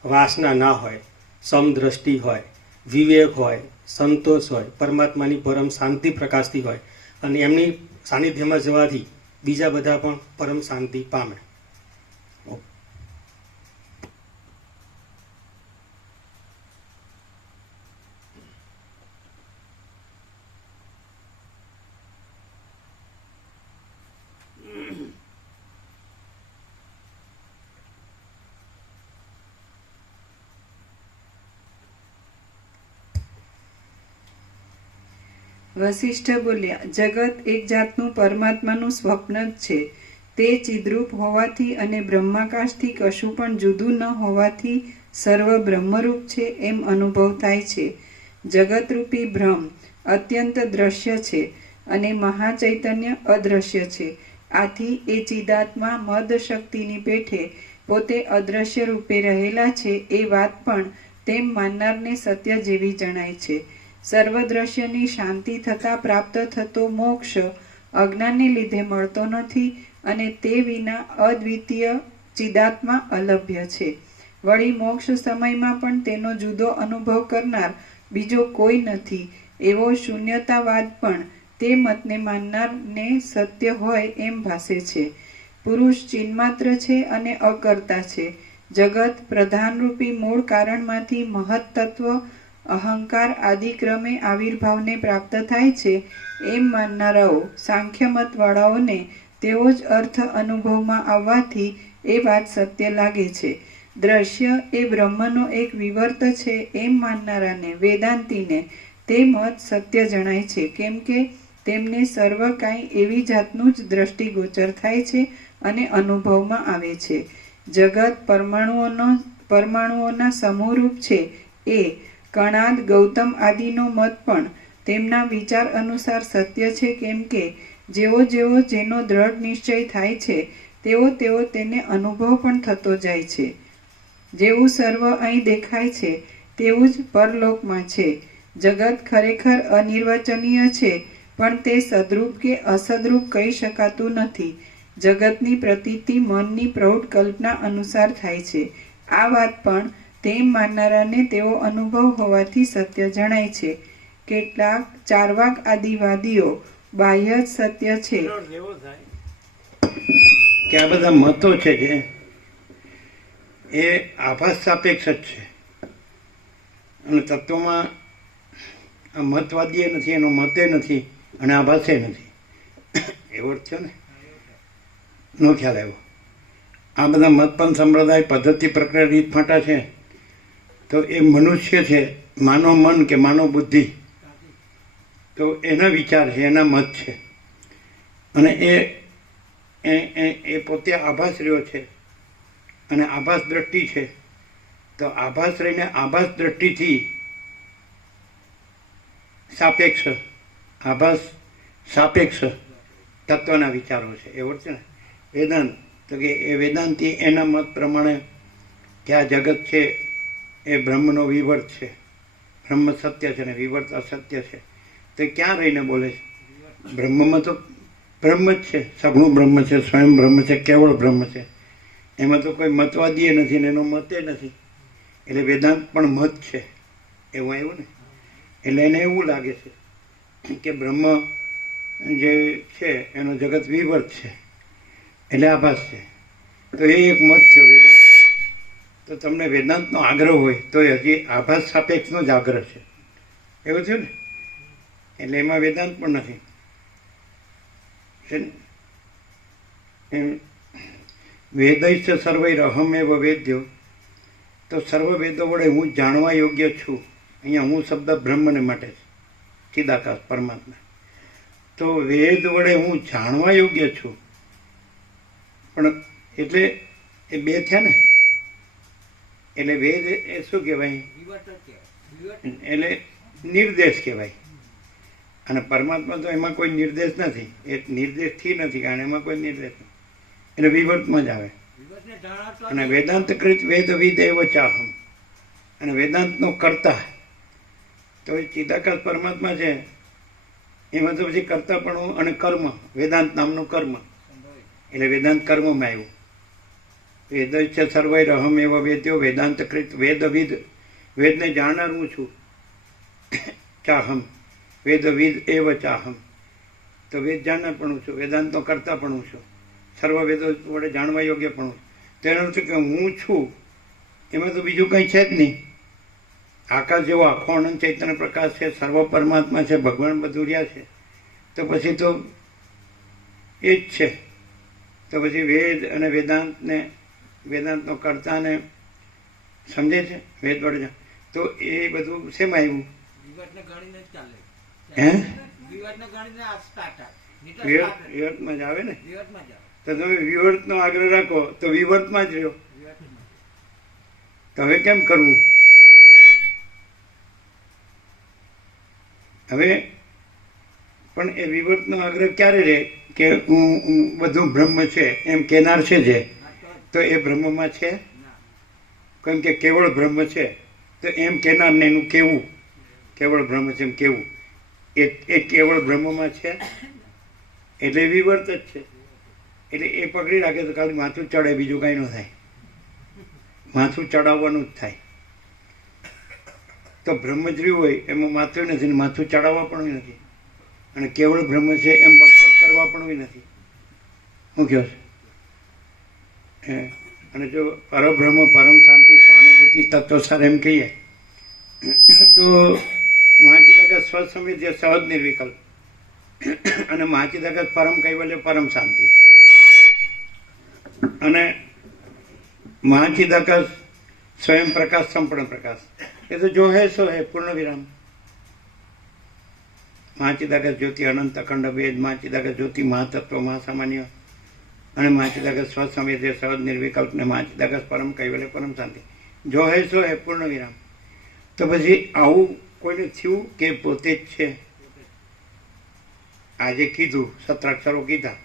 વાસના ના હોય, સમદ્રષ્ટિ હોય, વિવેક હોય, સંતોષ હોય, પરમાત્માની પરમ શાંતિ પ્રકાશતી હોય અને એમની સાનિધ્યમાં જવાથી બીજા બધા પણ પરમ શાંતિ પામે. વશિષ્ઠ બોલ્યા, જગત એક જાતનું પરમાત્માનું સ્વપ્ન જ છે. તે ચિદ્રૂપ હોવાથી અને બ્રહ્માકાશથી કશું પણ જુદું ન હોવાથી સર્વ બ્રહ્મરૂપ છે એમ અનુભવ થાય છે. જગતરૂપી બ્રહ્મ અત્યંત દ્રશ્ય છે અને મહાચૈતન્ય અદ્રશ્ય છે. આથી એ ચિદાત્મા મદ શક્તિની પેઠે પોતે અદ્રશ્ય રૂપે રહેલા છે એ વાત પણ તેમ માનનારને સત્ય જેવી જણાય છે. સર્વદ્રશ્યની શાંતિ થતાં પ્રાપ્ત થતો મોક્ષ અજ્ઞાનને લીધે મળતો નથી અને તે વિના અદ્વિતીય ચિદાત્મા અલભ્ય છે. વળી મોક્ષ સમયમાં પણ તેનો જુદો અનુભવ કરનાર બીજો કોઈ નથી એવો શૂન્યતાવાદ પણ તે મતને માનનારને સત્ય હોય એમ ભાસે છે. પુરુષ ચિન્માત્ર છે અને અકર્તા છે. જગત પ્રધાનરૂપી મૂળ કારણમાંથી મહત તત્વ અહંકાર આદિ ક્રમે આવિર્ભાવને પ્રાપ્ત થાય છે એમ માનનારાઓ સાંખ્યમતવાળાઓને તેવો જ અર્થ અનુભવમાં આવવાથી એ વાત સત્ય લાગે છે. દ્રશ્ય એ બ્રહ્મનો એક વિવર્ત છે એમ માનનારાને વેદાંતીને તે મત સત્ય જણાય છે, કેમ કે તેમને સર્વ કાંઈ એવી જાતનું જ દ્રષ્ટિગોચર થાય છે અને અનુભવમાં આવે છે. જગત પરમાણુઓના સમૂહરૂપ છે એ કણાદ ગૌતમ આદિનો મત પણ તેમના વિચાર અનુસાર સત્ય છે, કેમ કે જેવો જેનો દ્રઢ નિશ્ચય થાય છે તેવો તેને અનુભવ પણ થતો જાય છે. જેવું સર્વ અહીં દેખાય છે તેવું જ પરલોકમાં છે. જગત ખરેખર અનિર્વચનીય છે પણ તે સદરૂપ કે અસદરૂપ કહી શકાતું નથી. જગતની પ્રતીતિ મનની પ્રૌઢ કલ્પના અનુસાર થાય છે. આ વાત પણ તેમ માનનારાને તેવો અનુભવ હોવાથી સત્ય જણાય છે. કેટલાક ચાર્વાક આદિવાદીઓ બાહ્ય જ સત્ય છે જેવો થાય કે આ બધા મતો છે જે એ આભાસ સાપેક્ષ જ છે અને તત્વમાં આ મતવાદીએ નથી, એનો મતે નથી અને આભાસે નથી. એવો જ છે ને, નો ખ્યાલ આવ્યો. આ બધા મતપંથ સંપ્રદાય પદ્ધતિ પ્રક્રિયા રીતફાંટા છે તો એ મનુષ્ય છે, માનવ મન કે માનવ બુદ્ધિ, તો એના વિચાર છે, એના મત છે અને એ પોતે આભાસ રહ્યો છે અને આભાસ દ્રષ્ટિ છે. તો આભાસ રહીને આભાસ દ્રષ્ટિથી સાપેક્ષ આભાસ સાપેક્ષ તત્વના વિચારો છે. એવું છે ને વેદાંત, તો કે એ વેદાંતી એના મત પ્રમાણે કે આ જગત છે એ બ્રહ્મનો વિવર્ત છે, બ્રહ્મ સત્ય છે ને વિવર્ત અસત્ય છે. તો ક્યાં રહીને બોલે છે? બ્રહ્મમાં તો બ્રહ્મ જ છે, સગુણ બ્રહ્મ છે, સ્વયં બ્રહ્મ છે, કેવળ બ્રહ્મ છે. એમાં તો કોઈ મતવાદીએ નથી ને એનો મતે નથી. એટલે વેદાંત પણ મત છે એવું આવ્યું ને. એટલે એને એવું લાગે છે કે બ્રહ્મ જે છે એનો જગત વિવર્ત છે એટલે આભાસ છે. તો એ એક મત થયો વેદાંત. તો તમને વેદાંતનો આગ્રહ હોય તો હજી આભાસ સાપેક્ષનો જ આગ્રહ છે, એવું છે ને. એટલે એમાં વેદાંત પણ નથી છે ને. વેદૈશ્ચ સર્વૈર અહમેવ વેદ્યો, તો સર્વ વેદો વડે હું જાણવા યોગ્ય છું. અહીંયા હું શબ્દ બ્રહ્મને માટે છે, ચિદાકાશ પરમાત્મા. તો વેદ વડે હું જાણવા યોગ્ય છું. પણ એટલે એ બે થયા ને, એટલે વેદ એ શું કહેવાય? એટલે નિર્દેશ કહેવાય. અને પરમાત્મા તો એમાં કોઈ નિર્દેશ નથી, એ નિર્દેશથી નથી, કારણ એમાં કોઈ નિર્દેશ નથી, એટલે વિવર્તમાં જ આવે. અને વેદાંતકૃત વેદવિદ એવ ચાહમ, અને વેદાંતનો કર્તા તો એ ચિદાકાશ પરમાત્મા છે. એમાં તો પછી કર્તાપણું અને કર્મ, વેદાંત નામનું કર્મ, એટલે વેદાંત કર્મમાં આવ્યું. વેદ છે સર્વૈર અહમ એવ વેદ્યો વેદાંતકૃત વેદવિદ, વેદને જાણનાર હું છું. ચાહમ વેદવિદ એવ ચાહમ, તો વેદ જાણનાર પણ છું, વેદાંતનો કર્તા પણ છું, સર્વ વેદો વડે જાણવા યોગ્ય પણ. તેનો અર્થ કે હું છું એમાં તો બીજું કંઈ છે જ નહીં. આકાશ જેવો આખો અનંત ચૈતન્ય પ્રકાશ છે, સર્વ પરમાત્મા છે, ભગવાન બધું રહ્યા છે, તો પછી તો એ જ છે. તો પછી વેદ અને વેદાંતને, વેદાંતનો કર્તાને સમજે છે વેદ વડે, તો એ બધું શેમાં આવ્યું? હે? વિવર્તમાં જ આવે ને. તો તમે વિવર્તનો આગ્રહ રાખો તો વિવર્તમાં જ રહ્યો. તો હવે કેમ કરવું? હવે પણ એ વિવર્તનો આગ્રહ ક્યારે રહે કે હું બધું બ્રહ્મ છે એમ કેનાર છે જે, તો એ બ્રહ્મમાં છે? કેમ કે કેવળ બ્રહ્મ છે તો એમ કેનાર ને એનું કેવું કેવળ બ્રહ્મ છે એમ કેવું, એ કેવળ બ્રહ્મમાં છે એટલે વિવર્ત જ છે. એટલે એ પકડી રાખે તો ખાલી માથું ચડે, બીજું કાંઈ ન થાય. માથું ચડાવવાનું જ થાય. તો બ્રહ્મ જ રહ્યું હોય એમાં માથું નથી ને માથું ચડાવવા પણ નથી, અને કેવળ બ્રહ્મ છે એમ બકબક કરવા પણ નથી. શું કહો છો? અને જો પરબ્રહ્મ પરમ શાંતિ સ્વાનુભૂતિ તત્વસાર એમ કહીએ તો મહાચિદાકાશ સ્વસમિત્ય સહજ નિર્વિકલ્પ, અને મહાચિદાકાશ પરમ કૈવલ્ય પરમ શાંતિ, અને મહાચિદાકાશ સ્વયં પ્રકાશ સંપૂર્ણ પ્રકાશ. એ તો જો હે સો હે, પૂર્ણ વિરામ. મહાચિદાકાશ જ્યોતિ અનંત અખંડ ભેદ, મહાચિદાકાશ જ્યોતિ મહાતત્વ મહાસામાન્ય, અને મહાચિદાકાશ સ્વસમિત્ય સહજ નિર્વિકલ્પ, ને મહાચિદાકાશ પરમ કૈવલ્ય પરમ શાંતિ. જો હે સો હે, પૂર્ણ વિરામ. તો પછી આવું કોઈને થયું કે પોતે જ છે? આજે કીધું, 17 અક્ષરો કીધા,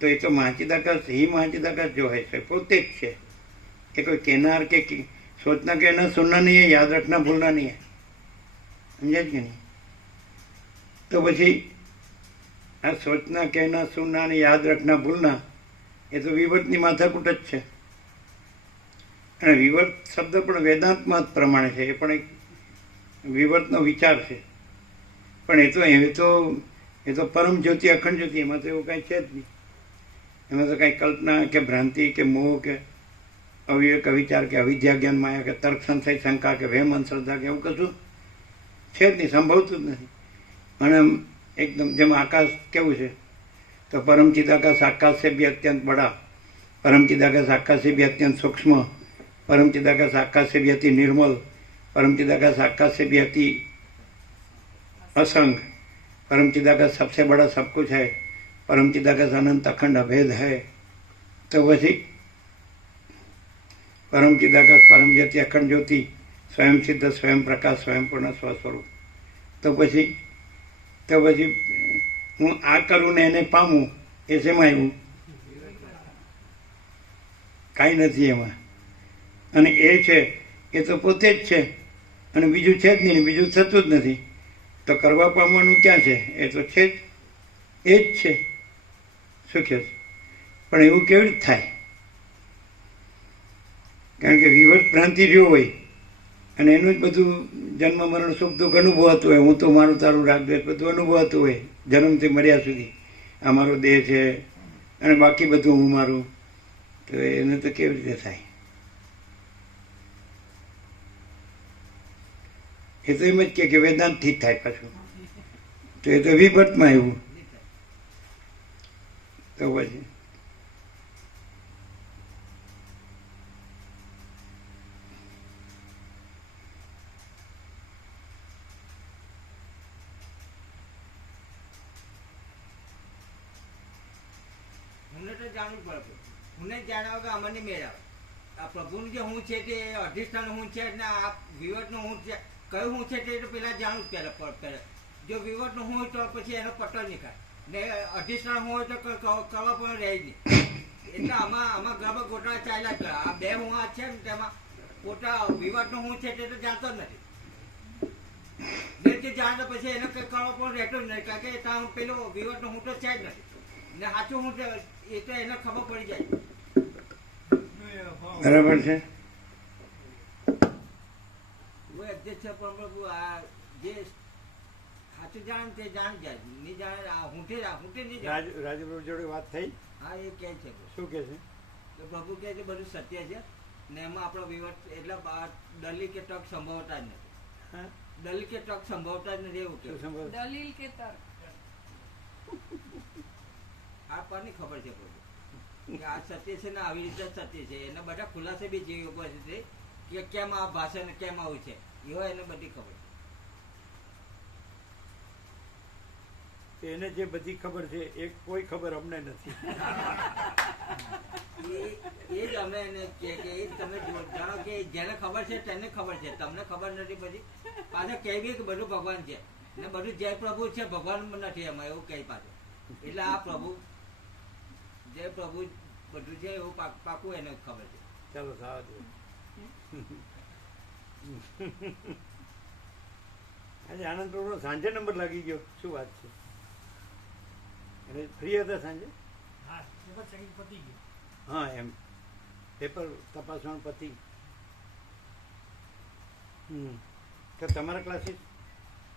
તો એ તો મહાચિદાકાશ ही મહાચિદાકાશ जो है પોતે જ છે. એ કોઈ કેનાર કે सोचना कहना सुनना नहीं है, याद रखना भूलना नहीं है. समझे कि नहीं? तो પછી આ सोचना कहना सुनना ને યાદ રખના ભૂલના એ તો વિવર્તની માથાકૂટ જ છે. અને વિવર્ત શબ્દ પણ વેદાંતમાં જ પ્રમાણે છે, એ પણ એક વિવર્તનો વિચાર છે. પણ એ તો પરમ જ્યોતિ અખંડ જ્યોતિ, એમાં તો એવું કાંઈ છે જ નહીં. એમાં તો કાંઈ કલ્પના કે ભ્રાંતિ કે મોહ કે અવિવેક અવિચાર કે અવિદ્યા જ્ઞાન માયા કે તર્ક સંશય શંકા કે વહેમ અંધશ્રદ્ધા કે એવું કશું છે જ નહીં, સંભવતું જ નથી. અને એકદમ જેમ આકાશ કેવું છે, તો પરમ ચિદાકાશ આકાશ से भी અત્યંત बड़ा, परम चिदाकाश आकाश से भी अत्यंत सूक्ष्म, परम चिदाकाश आकाश से भी अति निर्मल, परम चिदाकाश आकाश से भी अति असंग, परम चिदाकाश सबसे बड़ा सब कुछ है, परम चिदाकाश अनंत अखंड अभेद है. तो પછી परम चिदाकाश परम ज्योति अखंड ज्योति स्वयं सिद्ध स्वयं प्रकाश स्वयं पूर्ण स्वस्वरूप. તો પછી હું આ કરું ને એને પામું, એ શેમાં આવ્યું? કાંઈ નથી એમાં. અને એ છે એ તો પોતે જ છે, અને બીજું છે જ નહીં, બીજું થતું જ નથી. તો કરવા પામવાનું ક્યાં છે? એ તો છે જ, એ જ છે. શું કહે છે? પણ એવું કેવી રીતે થાય? કારણ કે વિવર્ત ભ્રાંતિ રહ્યો હોય અને એનું જ બધું જન્મ મરણ સુખ દુઃખ અનુભવાતું હોય, હું તો મારું તારું રાગદ્વેષ બધું અનુભવાતું હોય જન્મથી મર્યા સુધી. આ મારો દેહ છે અને બાકી બધું હું મારું, તો એને તો કેવી રીતે થાય? એ તો એમ જ કે વેદાંતથી જ થાય પાછું. તો એ તો વિભટમાં આવ્યું. તો પછી જાણવું જ પડે. હું ને જાણ્યા વગર અમને મેળવે. આ પ્રભુનું જે હું છે તે અધિષ્ઠાન હું છે ને આ વિવટનું હું છે કયું હું છે તે તો પેલા જાણવું જ પહેલા. જો વિવટનું હું હોય તો પછી એનો પટ્ટો નીકળે ને અધિષ્ઠાન હું હોય તો કરવા પણ રહે નહીં. એટલે આમાં ગરબા ગોટા ચાલ્યા કરે. આ બે હું આ છે ને તેમાં ગોટા વિવટનું હું છે તે તો જાણતો જ નથી. જે જાણતો પછી એને કઈ કરવા પણ રહેતો જ નહીં, કારણ કે ત્યાં પેલો વિવટનું હું તો છે જ નથી ને સાચું હું એ તો એને ખબર પડી જાય. બરાબર છે. वो एग्जेक्ट છે પણ પ્રભુ આ જે સાચું જાણે તે જાણ જાય, નહીં જાણે હુંઠે નહીં જાણે. રાજપ્રભુ જોડે વાત થઈ, હા એ કહે છે શું કે છે? તો પ્રભુ કહે છે બધું સત્ય છે ને એમાં આપણો વિવટ એટલે દલીલ કે તક સંભવતા જ નથી. હા? દલીલ કે તક સંભવતા જ નથી એવું શું કે સંભવ? દલીલ કે તર્ક આપણને ખબર છે પ્રભુ કે આ સત્ય છે ને આવી રીતે સત્ય છે. એને બધા ખુલાસે બી જેવી ઉપર છે કે કેમ આ ભાષા ને કેમ આવું છે એવો એને બધી ખબર કે એને જે બધી ખબર છે એ કોઈ ખબર અમને નથી. છે. એ જ અમે એને કે એ તમે જાણો કે જેને ખબર છે તેને ખબર છે, તમને ખબર નથી. પછી પાછા કહેવી કે બધું ભગવાન છે ને બધું જય પ્રભુ છે ભગવાન નથી એમાં એવું કહી પાછું. એટલે આ પ્રભુ જય પ્રભુ બધું છે એવું પાકું એને ખબર છે. ચાલો સાવા દો. આજે આનંદ પ્રભુનો સાંજે નંબર લાગી ગયો, શું વાત છે? એટલે ફ્રી હતા સાંજે? હા પેપર ચેકિંગ પતી ગયું. હા, એમ પેપર તપાસવાનું પતી. તો તમારા ક્લાસીસ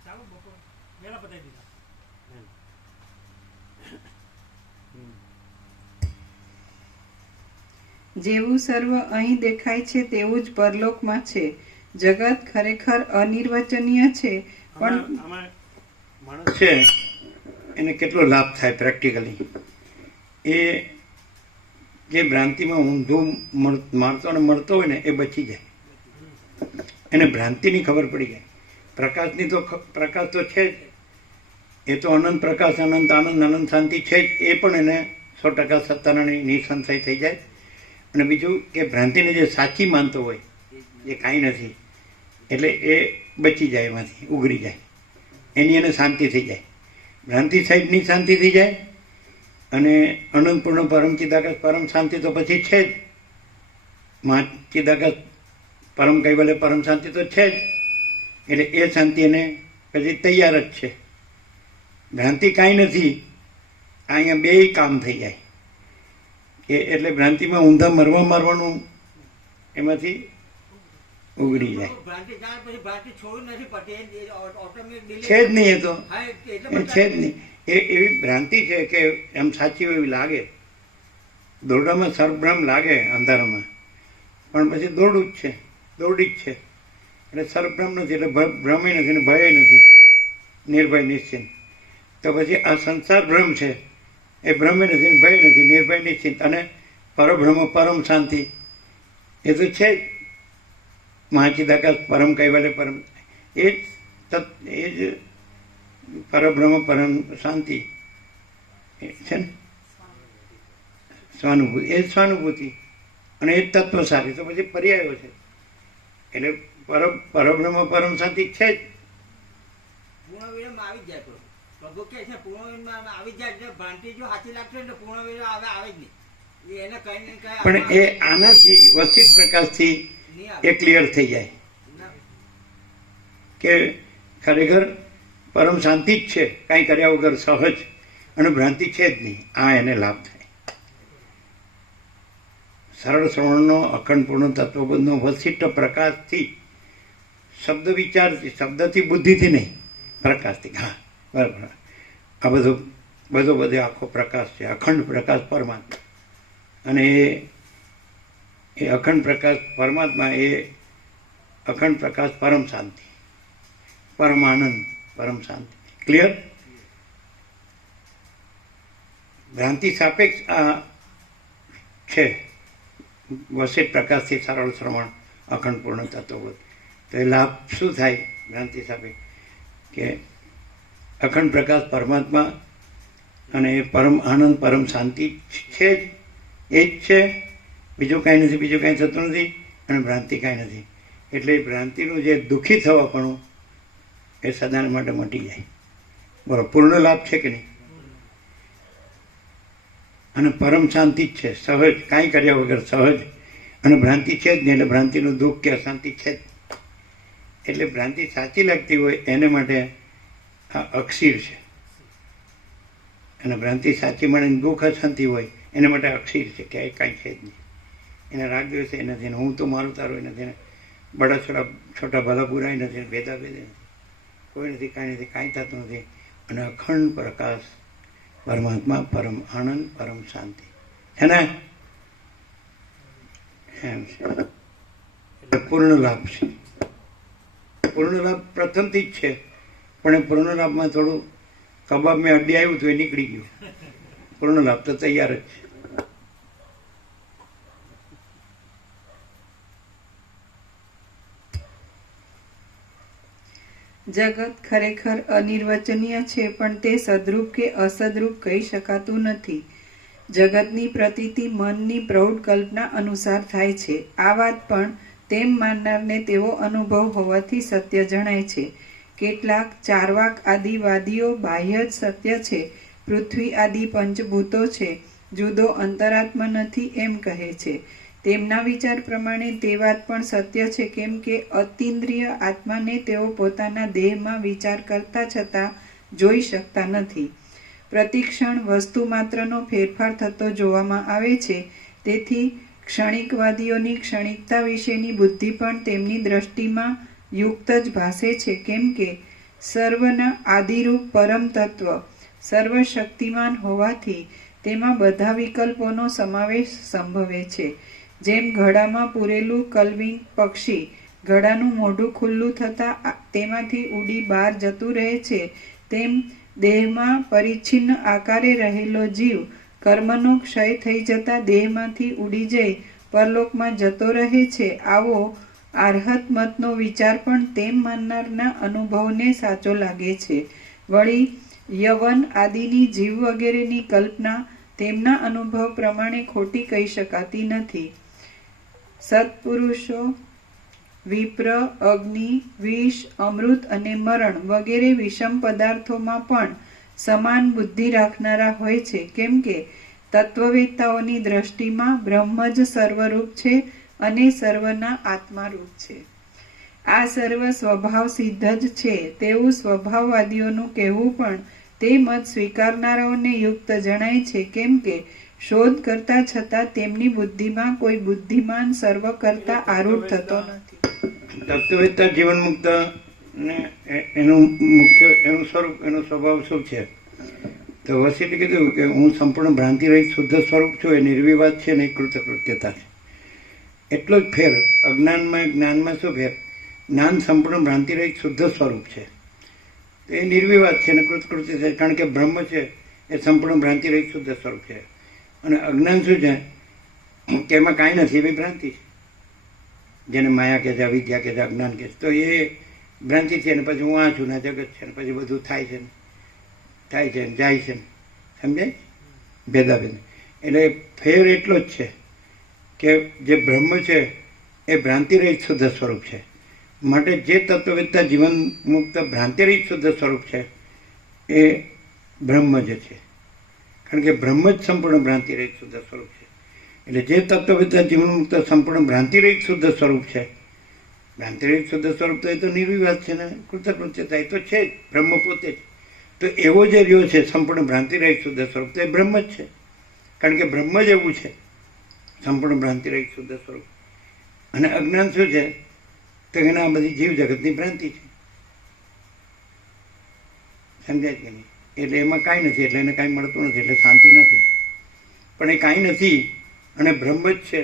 ચાલો બપોર વહેલા પતાવી દીધા. જેવું સર્વ અહીં દેખાય છે તેવું જ પરલોકમાં છે. જગત ખરેખર અનિર્વચનીય છે, પણ આમાં માણસ છે એને કેટલો લાભ થાય પ્રેક્ટિકલી. એ જે ભ્રાંતિમાં ઊંધું માણસોને મળતો હોય ને એ બચી જાય. એને ભ્રાંતિની ખબર પડી જાય. પ્રકાશની તો પ્રકાશ તો છે જ, એ તો અનંત પ્રકાશ, અનંત આનંદ, અનંત શાંતિ છે જ. એ પણ એને 100% સત્તાની નિસંશય થઈ જાય. અને બીજું કે ભ્રાંતિને જે સાચી માનતો હોય એ કાંઈ નથી, એટલે એ બચી જાય, એમાંથી ઉગરી જાય, એની એને શાંતિ થઈ જાય. ભ્રાંતિ સાઈડની શાંતિ થઈ જાય અને અનંતપૂર્ણ પરમ ચિદાકાશ પરમ શાંતિ તો પછી છે જ. મહા ચિદાકાશ પરમ કૈવલ્ય પરમ શાંતિ તો છે જ. એટલે એ શાંતિ એને પછી તૈયાર જ છે. ભ્રાંતિ કાંઈ નથી, અહીંયા બેય કામ થઈ જાય. એટલે ભ્રાંતિમાં ઊંધા મારવાનું એમાંથી ઉગડી જાય. ભ્રાંતિ જાણ પછી ભ્રાંતિ છોડવું નથી પડતી, ઓટોમેટિક છે જ નહીં, એ તો હા એ છે જ નહીં. એ એવી ભ્રાંતિ છે કે એમ સાચી એવી લાગે. દોરડામાં સર્વભ્રમ લાગે અંધારામાં, પણ પછી દોરડું જ છે, દોરડી જ છે. એટલે સર્વભ્રમ નથી, એટલે ભ્રમે નથી ને ભય નથી, નિર્ભય નિશ્ચિંત. તો પછી આ સંસાર ભ્રમ છે, એ ભ્રમે નથી ને ભય નથી, નિર્ભય નિશ્ચિંત. અને પરબ્રહ્મ પરમ શાંતિ એ તો છે જ. મહાચિદાકાશ પરમ કૈવલ્ય પરમ એ જ પરબ્રહ્મ પરમ શાંતિ છે ને, સ્વાનુભૂતિ. એ જ સ્વાનુભૂતિ અને એ જ તત્વ સારી. તો પછી પર્યાયો છે. એટલે પરબ્રહ્મ પરમ શાંતિ છે જ. પૂર્ણવિરામ આવી જ જાય પ્રભુ. પ્રભુ કે છે પૂર્ણવિરામ આવી જ જાય. એટલે ભ્રાંતિ જો સાચી લાગશે ને તો પૂર્ણવિરામ આવે જ નહીં. એને કઈ ને કઈ પણ એ આનાથી વસિત પ્રકાશથી નહીં એ આવે. ક્લિયર થઈ જાય કે ખરેખર પરમ શાંતિ જ છે, કાંઈ કર્યા વગર સહજ, અને ભ્રાંતિ છે જ નહીં. આ એને લાભ થાય. સરળ શ્રવણનો અખંડ પૂર્ણ તત્વબોધનો વસિષ્ઠ પ્રકાશથી, શબ્દ વિચારથી, શબ્દથી બુદ્ધિથી નહીં, પ્રકાશથી. હા બરાબર. આ બધો આખો પ્રકાશ છે, અખંડ પ્રકાશ પરમાત્મા. અને એ અખંડ પ્રકાશ પરમાત્મા, એ અખંડ પ્રકાશ પરમ શાંતિ, પરમ આનંદ, પરમ શાંતિ. ક્લિયર? ભ્રાંતિ સાપેક્ષ આ છે વસિત પ્રકાશથી સરળ શ્રવણ અખંડ પૂર્ણ તત્વબોધ. તો એ લાભ શું થાય ભ્રાંતિ સાપેક્ષ? કે અખંડ પ્રકાશ પરમાત્મા અને એ પરમ આનંદ, પરમ શાંતિ છે જ. એ જ છે, બીજું કાંઈ નથી, બીજું કાંઈ થતું નથી, અને ભ્રાંતિ કાંઈ નથી. એટલે એ ભ્રાંતિનું જે દુઃખી થવાપણું એ સદાને માટે મટી જાય. બરો પૂર્ણ લાભ છે કે નહીં? અને પરમ શાંતિ જ છે, સહજ, કાંઈ કર્યા વગર સહજ. અને ભ્રાંતિ છે જ નહીં, એટલે ભ્રાંતિનું દુઃખ કે અશાંતિ છે જ. એટલે ભ્રાંતિ સાચી લાગતી હોય એને માટે આ અક્ષીર છે, અને ભ્રાંતિ સાચી મળે દુઃખ અશાંતિ હોય એના માટે અક્ષીર છે, કે કાંઈ છે જ નહીં. એના રાગ દિવસે એ નથી, હું તો મારું તારું એ નથી, બડા છોટા ભલા બુરા નથી, ભેદા ભેદ નથી, કોઈ નથી, કાંઈ નથી, કાંઈ થતું નથી. અને અખંડ પ્રકાશ પરમાત્મા, પરમ આનંદ, પરમ શાંતિ છે ને, એમ છે. એટલે પૂર્ણ લાભ છે. પૂર્ણ લાભ પ્રથમથી જ છે, પણ એ પૂર્ણ લાભમાં થોડું કબાબ મેં અડ્ડી આવ્યું હતું, એ નીકળી ગયું. પૂર્ણ લાભ તો તૈયાર જ છે. જગત ખરેખર અનિર્વચનીય છે, પણ તે સદરૂપ કે અસદરૂપ કહી શકાતું નથી. જગતની પ્રતીતિ મનની પ્રૌઢ કલ્પના અનુસાર થાય છે. આ વાત પણ તેમ માનનારને તેવો અનુભવ હોવાથી સત્ય જણાય છે. કેટલાક ચારવાક આદિવાદીઓ બાહ્ય જ સત્ય છે, પૃથ્વી આદિ પંચભૂતો છે, જુદો અંતરાત્મા નથી એમ કહે છે. તેમના વિચાર પ્રમાણે તે વાત પણ સત્ય છે, કેમ કે અતિન્દ્રિય આત્માને તેઓ પોતાના દેહમાં વિચાર કરતા છતાં જોઈ શકતા નથી. પ્રતિક્ષણ વસ્તુ માત્રનો ફેરફાર થતો જોવામાં આવે છે. તેથી ક્ષણિકવાદીઓની ક્ષણિકતા વિશેની બુદ્ધિ પણ તેમની દ્રષ્ટિમાં યુક્ત જ ભાસે છે, કેમ કે સર્વના આદિરૂપ પરમ તત્વ સર્વશક્તિમાન હોવાથી તેમાં બધા વિકલ્પોનો સમાવેશ સંભવે છે. જેમ ઘડામાં પૂરેલું કલવિંગ પક્ષી ઘડાનું મોઢું ખુલ્લું થતાં તેમાંથી ઉડી બહાર જતું રહે છે, તેમ દેહમાં પરિચ્છિન્ન આકારે રહેલો જીવ કર્મનો ક્ષય થઈ જતા દેહમાંથી ઉડી જઈ પરલોકમાં જતો રહે છે. આવો આર્હત મતનો વિચાર પણ તેમ માનનારના અનુભવને સાચો લાગે છે. વળી યવન આદિની જીવ વગેરેની કલ્પના તેમના અનુભવ પ્રમાણે ખોટી કહી શકાતી નથી. સત્પુરુષો વિપ્ર, અગ્નિ, વિષ, અમૃત અને મરણ વગેરે વિષમ પદાર્થોમાં પણ સમાન બુદ્ધિ રાખનારા હોય છે, કેમ કે તત્વવેત્તાઓની દ્રષ્ટિમાં બ્રહ્મ જ સર્વરૂપ છે અને સર્વના આત્મારૂપ છે. આ સર્વ સ્વભાવ સિદ્ધ જ છે તેવું સ્વભાવવાદીઓનું કહેવું પણ તે મત સ્વીકારનારાઓને યુક્ત જણાય છે, કેમ કે શોધ કરતા છતાં તેમની બુદ્ધિમાં કોઈ બુદ્ધિમાન સર્વ કરતા આરૂઢ થતો નથી. તત્વવેત્તા જીવન મુક્ત ને એનું મુખ્ય એનું સ્વરૂપ, એનો સ્વભાવ શું છે? તો વસીલે કીધું કે હું સંપૂર્ણ ભ્રાંતિ રહિત શુદ્ધ સ્વરૂપ છું. એ નિર્વિવાદ છે ને કૃતકૃત્યતા છે. એટલો જ ફેર. અજ્ઞાનમાં જ્ઞાનમાં શું ફેર? જ્ઞાન સંપૂર્ણ ભ્રાંતિ રહિત શુદ્ધ સ્વરૂપ છે, તો એ નિર્વિવાદ છે ને કૃતકૃત્ય છે, કારણ કે બ્રહ્મ છે એ સંપૂર્ણ ભ્રાંતિ રહિત શુદ્ધ સ્વરૂપ છે. અને અજ્ઞાન શું છે કે એમાં કાંઈ નથી, એવી ભ્રાંતિ છે, જેને માયા કહે છે, અવિદ્યા કહે છે, અજ્ઞાન કહે છે. તો એ ભ્રાંતિ છે ને પછી હું આ છું ને જગત છે ને પછી બધું થાય છે ને જાય છે ને, સમજાય? ભેદાભેદ. એટલે ફેર એટલો જ છે કે જે બ્રહ્મ છે એ ભ્રાંતિ રહિત શુદ્ધ સ્વરૂપ છે. માટે જે તત્વવેત્તા જીવન મુક્ત ભ્રાંતિ રહિત શુદ્ધ સ્વરૂપ છે એ બ્રહ્મ જ છે, કારણ કે બ્રહ્મ જ સંપૂર્ણ ભ્રાંતિ રહિત શુદ્ધ સ્વરૂપ છે. એટલે જે તત્વવેત્તા જીવન મુક્ત સંપૂર્ણ ભ્રાંતિ રહિત શુદ્ધ સ્વરૂપ છે, ભ્રાંતિ રહિત શુદ્ધ સ્વરૂપ તો એ તો નિર્વિવાદ છે ને કૃતકૃત્યતા, એ તો છે જ, બ્રહ્મ પોતે જ. તો એવો જે રહ્યો છે સંપૂર્ણ ભ્રાંતિ રહિત શુદ્ધ સ્વરૂપ, તો એ બ્રહ્મ જ છે, કારણ કે બ્રહ્મ જ એવું છે, સંપૂર્ણ ભ્રાંતિ રહિત શુદ્ધ સ્વરૂપ. અને અજ્ઞાન શું છે? તો એના આ બધી જીવ જગતની ભ્રાંતિ છે, સમજાય કે નહીં? એટલે એમાં કાંઈ નથી, એટલે એને કાંઈ મળતું નથી, એટલે શાંતિ નથી. પણ એ કાંઈ નથી અને બ્રહ્મ જ છે.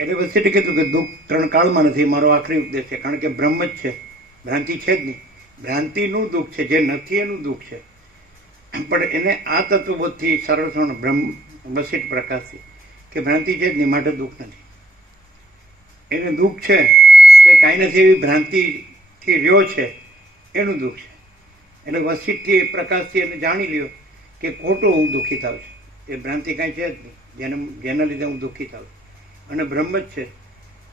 એટલે વસ્તી કીધું કે દુઃખ ત્રણ કાળમાં નથી, મારો આખરી ઉપદેશ છે, કારણ કે બ્રહ્મ જ છે, ભ્રાંતિ છે જ નહીં. ભ્રાંતિનું દુઃખ છે, જે નથી એનું દુઃખ છે. પણ એને આ તત્વબોધથી સરળ બ્રહ્મ વસિષ્ઠ પ્રકાશથી કે ભ્રાંતિ છે જ નહીં, માટે દુઃખ નથી. એને દુઃખ છે તે કાંઈ નથી એવી ભ્રાંતિથી રહ્યો છે, એનું દુઃખ છે. એટલે વસિષ્ઠથી પ્રકાશથી એને જાણી લ્યો કે ખોટું હું દુઃખી થાઉં છું, એ ભ્રાંતિ કાંઈ છે જ નહીં, જેના લીધે હું દુઃખી થાઉં છું. અને બ્રહ્મ જ છે,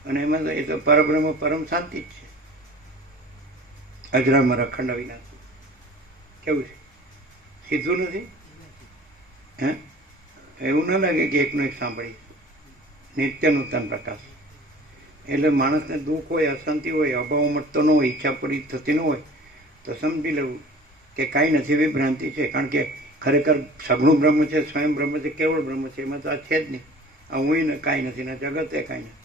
અને એમાં તો એ તો પરબ્રહ્મ પરમ શાંતિ જ છે. અજરામર અખંડ અવિનાશી. કેવું છે? સીધું નથી? હે, એવું ના લાગે કે એકનું એક સાંભળી. નિત્ય નૂતન પ્રકાશ. એટલે માણસને દુઃખ હોય, અશાંતિ હોય, અભાવ મળતો ન હોય, ઈચ્છા પૂરી થતી ન હોય, તો સમજી લેવું કે કાંઈ નથી, એવી ભ્રાંતિ છે. કારણ કે ખરેખર સઘળું બ્રહ્મ છે, સ્વયં બ્રહ્મ છે, કેવળ બ્રહ્મ છે. એમાં તો આ છે જ નહીં. આ હું ને કાંઈ નથી, ને જગતે કાંઈ નથી.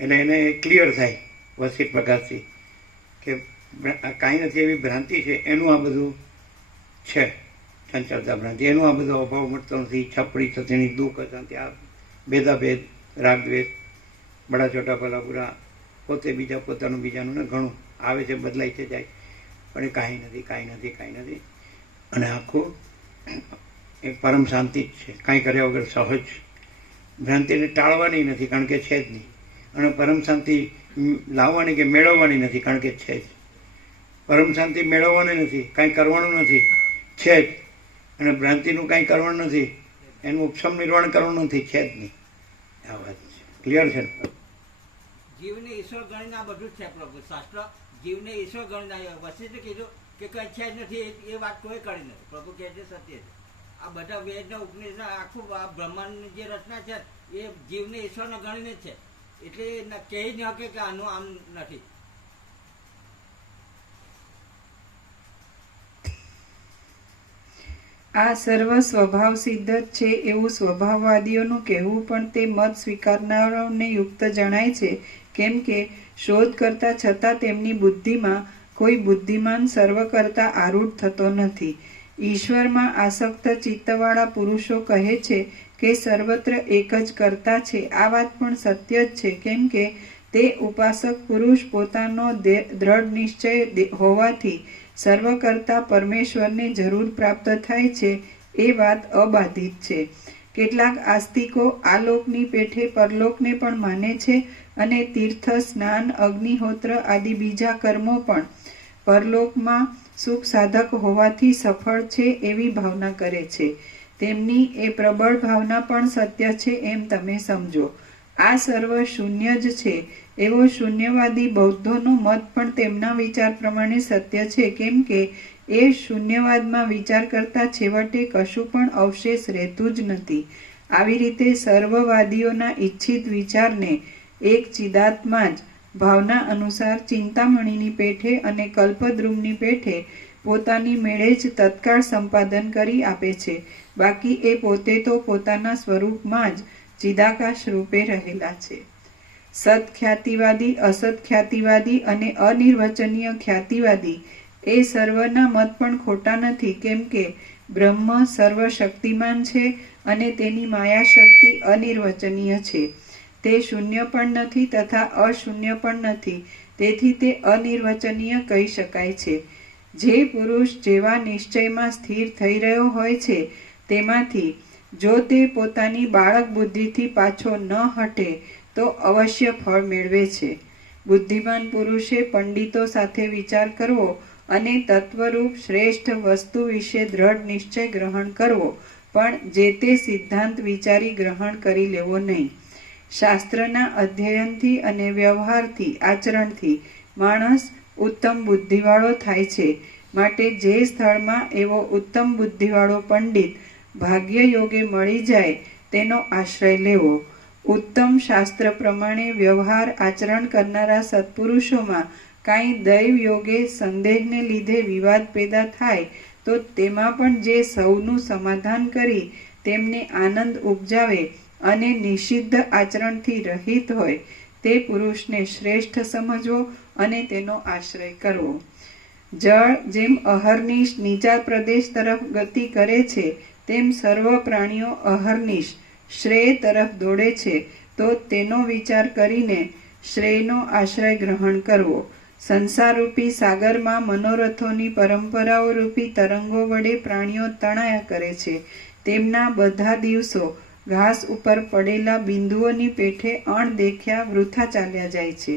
એટલે એને ક્લિયર થાય વસીત પ્રકાશથી કે આ કાંઈ નથી એવી ભ્રાંતિ છે, એનું આ બધું છે, ચંચળતા ભ્રાંતિ. એનું આ બધો અભાવ મળતો નથી, ઈચ્છા પૂરી થતી નહીં, દુઃખ અશાંતિ, આ ભેદાભેદ, રાગ દ્વેષ, બડા છોટા ભલા બુરા, પોતે બીજા પોતાનું બીજાનું ને ઘણું આવે છે, બદલાય છે, જાય, પણ એ કાંઈ નથી, કાંઈ નથી, કાંઈ નથી. અને આખું એ પરમ શાંતિ જ છે, કાંઈ કર્યા વગર સહજ. ભ્રાંતિને ટાળવાની નથી, કારણ કે છે જ નહીં. અને પરમ શાંતિ લાવવાની કે મેળવવાની નથી, કારણ કે છે જ. પરમ શાંતિ મેળવવાની નથી, કાંઈ કરવાનું નથી, છે જ. અને ભ્રાંતિનું કાંઈ કરવાનું નથી, એનું ઉપશમ નિર્વાણ કરવાનું નથી, છે જ નહીં. આ વાત છે. ક્લિયર છે ને? જીવને ઈશ્વર ગણીને આ બધું જ છે પ્રભુ. શાસ્ત્ર જીવને ઈશ્વર ગણીને વશિષ્ઠ કીધું કે કઈ છે જ નથી, એ વાત કોઈ કરી નથી. પ્રભુ કહે છે સત્ય છે. આ બધા વેદ ઉપનિષદ આખું આ બ્રહ્માંડની જે રચના છે એ જીવને ઈશ્વરને ગણીને જ છે. એટલે કહી ન શકે કે આનું આમ નથી. આ સર્વ સ્વભાવ સિદ્ધ જ છે એવું સ્વભાવવાદીઓનું કહેવું પણ તે મત સ્વીકારનારાઓને યુક્ત જણાય છે. કેમ કે શોધ કરતા છતાં તેમની બુદ્ધિમાં કોઈ બુદ્ધિમાન સર્વ કરતા આરૂઢ થતો નથી. ઈશ્વરમાં આસક્ત ચિત્તવાળા પુરુષો કહે છે કે સર્વત્ર એક જ કરતા છે. આ વાત પણ સત્ય જ છે, કેમ કે તે ઉપાસક પુરુષ પોતાનો દ્રઢ નિશ્ચય હોવાથી સર્વ કરતા પરમેશ્વરને જરૂર પ્રાપ્ત થાય છે. એ વાત અબાધિત છે. કેટલાક આસ્તિકો આ લોકની પેઠે પરલોકને પણ માને છે અને તીર્થ, સ્નાન, અગ્નિહોત્ર આદિ બીજા કર્મો પણ પરલોકમાં સુખ સાધક હોવાથી સફળ છે એવી ભાવના કરે છે. તેમની એ પ્રબળ ભાવના પણ સત્ય છે એમ તમે સમજો. આ સર્વ શૂન્ય જ છે એવો શૂન્યવાદી બૌદ્ધોનો મત પણ તેમના વિચાર પ્રમાણે સત્ય છે, કેમ કે એ શૂન્યવાદમાં વિચાર કરતા છેવટે કશું પણ અવશેષ રહેતું જ નથી. આવી રીતે સર્વવાદીઓના ઈચ્છિત વિચારને એક ચિદાત્મા જ ભાવના અનુસાર ચિંતામણીની પેઠે અને કલ્પદ્રુમની પેઠે પોતાની મેળે જ તત્કાળ સંપાદન કરી આપે છે. બાકી એ પોતે તો પોતાના સ્વરૂપમાં જ ચિદાકાશ રૂપે રહેલા છે. સત્ખ્યાતિવાદી, અસત્ખ્યાતિવાદી અને અનિર્વચનીય ખ્યાતિવાદી એ સર્વના મત પણ ખોટા નથી, કેમ કે બ્રહ્મ સર્વશક્તિમાન છે અને તેની માયાશક્તિ અનિર્વચનીય છે. તે શૂન્ય પણ નથી તથા અશૂન્ય પણ નથી, તેથી તે અનિર્વચનીય કહી શકાય છે. જે પુરુષ જેવા નિશ્ચયમાં સ્થિર થઈ રહ્યો હોય છે તેમાંથી જો તે પોતાની બાળક બુદ્ધિથી પાછો ન હટે તો અવશ્ય ફળ મેળવે છે. બુદ્ધિમાન પુરુષે પંડિતો સાથે વિચાર કરવો અને તત્વરૂપ શ્રેષ્ઠ વસ્તુ વિશે દ્રઢ નિશ્ચય ગ્રહણ કરવો, પણ જે તે સિદ્ધાંત વિચારી ગ્રહણ કરી લેવો નહીં. શાસ્ત્રના અધ્યયનથી અને વ્યવહારથી, આચરણથી માણસ ઉત્તમ બુદ્ધિવાળો થાય છે. માટે જે સ્થળમાં એવો ઉત્તમ બુદ્ધિવાળો પંડિત ભાગ્ય યોગે મળી જાય તેનો આશ્રય લેવો. ઉત્તમ શાસ્ત્ર પ્રમાણે વ્યવહાર આચરણ કરનારા સત્પુરુષોમાં કાંઈ દૈવ યોગે સંદેહને લીધે વિવાદ પેદા થાય તો તેમાં પણ જે સૌનું સમાધાન કરી તેમને આનંદ ઉપજાવે અને નિષિદ્ધ આચરણથી રહિત હોય તે પુરુષને શ્રેષ્ઠ સમજવો અને તેનો આશ્રય કરવો. જળ જેમ અહર્નિશ નીચા પ્રદેશ તરફ ગતિ કરે છે તેમ સર્વ પ્રાણીઓ અહર્નિશ શ્રેય તરફ દોડે છે, તો તેનો વિચાર કરીને શ્રેયનો આશ્રય ગ્રહણ કરવો. સંસારરૂપી સાગરમાં મનોરથોની પરંપરાઓ રૂપી તરંગો વડે પ્રાણીઓ તણાયા કરે છે. તેમના બધા દિવસો ઘાસ ઉપર પડેલા બિંદુઓની પેઠે અણદેખ્યા વૃથા ચાલ્યા જાય છે.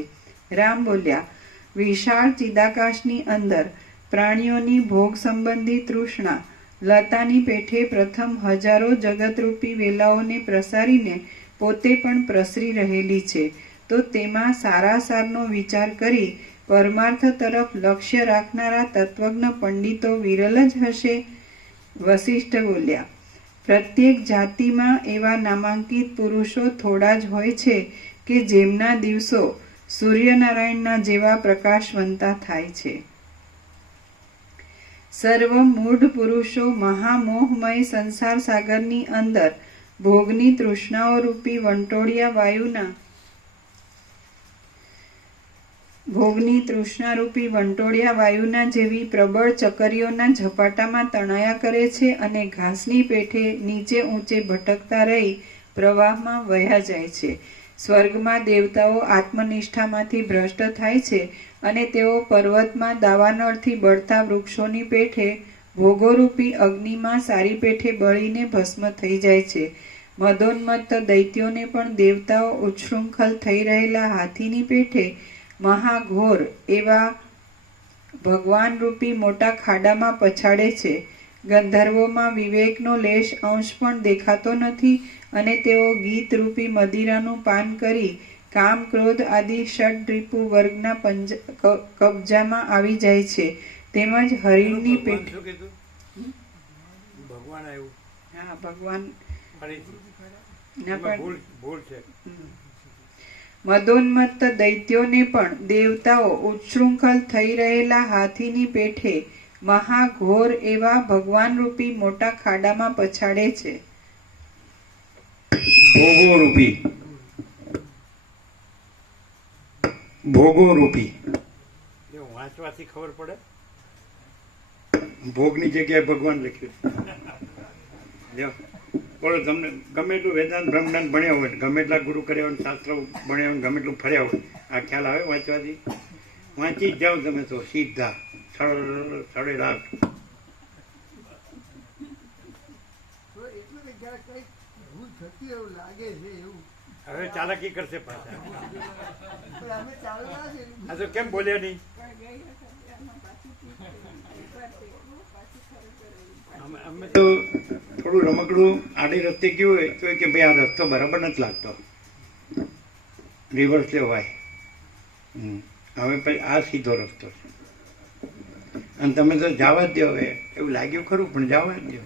રામ બોલ્યા, વિશાળ ચિદાકાશની અંદર પ્રાણીઓની ભોગ સંબંધી તૃષ્ણા લતાની પેઠે પ્રથમ હજારો જગતરૂપી વેલાઓને પ્રસારીને પોતે પણ પ્રસરી રહેલી છે, તો તેમાં સારાસારનો વિચાર કરી પરમાર્થ તરફ લક્ષ્ય રાખનારા તત્વજ્ઞ પંડિતો વિરલ જ હશે. વશિષ્ઠ બોલ્યા, પ્રત્યેક જાતિમાં એવા નામાંકિત પુરુષો થોડા જ હોય છે કે જેમના દિવસો સૂર્યનારાયણના જેવા પ્રકાશવંતા થાય છે. સર્વ મૂઢ પુરુષો મહામોહમય સંસાર સાગરની અંદર ભોગની તૃષ્ણાઓ રૂપી વંટોળિયા વાયુના જેવી પ્રબળ ચકરીઓના ઝપાટામાં તણાયા કરે છે અને ઘાસની પેઠે નીચે ઊંચે ભટકતા રહી પ્રવાહમાં વહ્યા જાય છે. સ્વર્ગમાં દેવતાઓ આત્મનિષ્ઠામાંથી ભ્રષ્ટ થાય છે અને તેઓ પર્વતમાં દાવાનળથી બળતા વૃક્ષોની પેઠે ભોગોરૂપી અગ્નિમાં સારી પેઠે બળીને ભસ્મ થઈ જાય છે. મદોન્મત્ત દૈત્યોને પણ દેવતાઓ ઉચ્છૃંખલ થઈ રહેલા હાથીની પેઠે મહાઘોર એવા ભગવાનરૂપી મોટા ખાડામાં પછાડે છે. ગંધર્વોમાં વિવેકનો લેશ અંશ પણ દેખાતો નથી અને તેઓ ગીતરૂપી મદિરાનું પાન કરી કામ ક્રોધ આદિ ષડરિપુ વર્ગના કબજામાં આવી જાય છે. તેમજ હરિણની પેઠે શું કીધું? ભગવાન આવ્યું. હા, ભગવાન ફરીથી. ના એમાં પણ ભૂલ છે. મદોન્મત્ત દૈત્યોને પણ દેવતાઓ ઉચ્છૃંખલ થઈ રહેલા હાથીની પેઠે મહાઘોર એવા ભગવાનરૂપી મોટા ખાડામાં પછાડે છે. ભોગોરૂપી એ વાંચવાથી ખબર પડે. ભોગની જગ્યાએ ભગવાન લખ્યું. જો બોલો, તમને ગમે એટલું વેદાંત બ્રહ્મજ્ઞાન ભણ્યા હોય, ગમે એટલા ગુરુ કર્યા હોય, શાસ્ત્ર ભણ્યા હોય, ગમે એટલું ફર્યા હોય, આ ખ્યાલ આવે વાંચવાથી? વાંચી જ જાઓ તમે તો સીધા સડેલાટ. હવે ચાલાકી કરશે પાછા. આ તો કેમ બોલ્યા નહીં? અમે તો થોડું રમકડું આડી રસ્તે ગયું હોય તો કે ભાઈ આ રસ્તો બરાબર નથી લાગતો, રિવર્સ લેવાય. હવે પછી આ સીધો રસ્તો છે અને તમે તો જવા જ દો. હવે એવું લાગ્યું ખરું પણ જવા જ દો.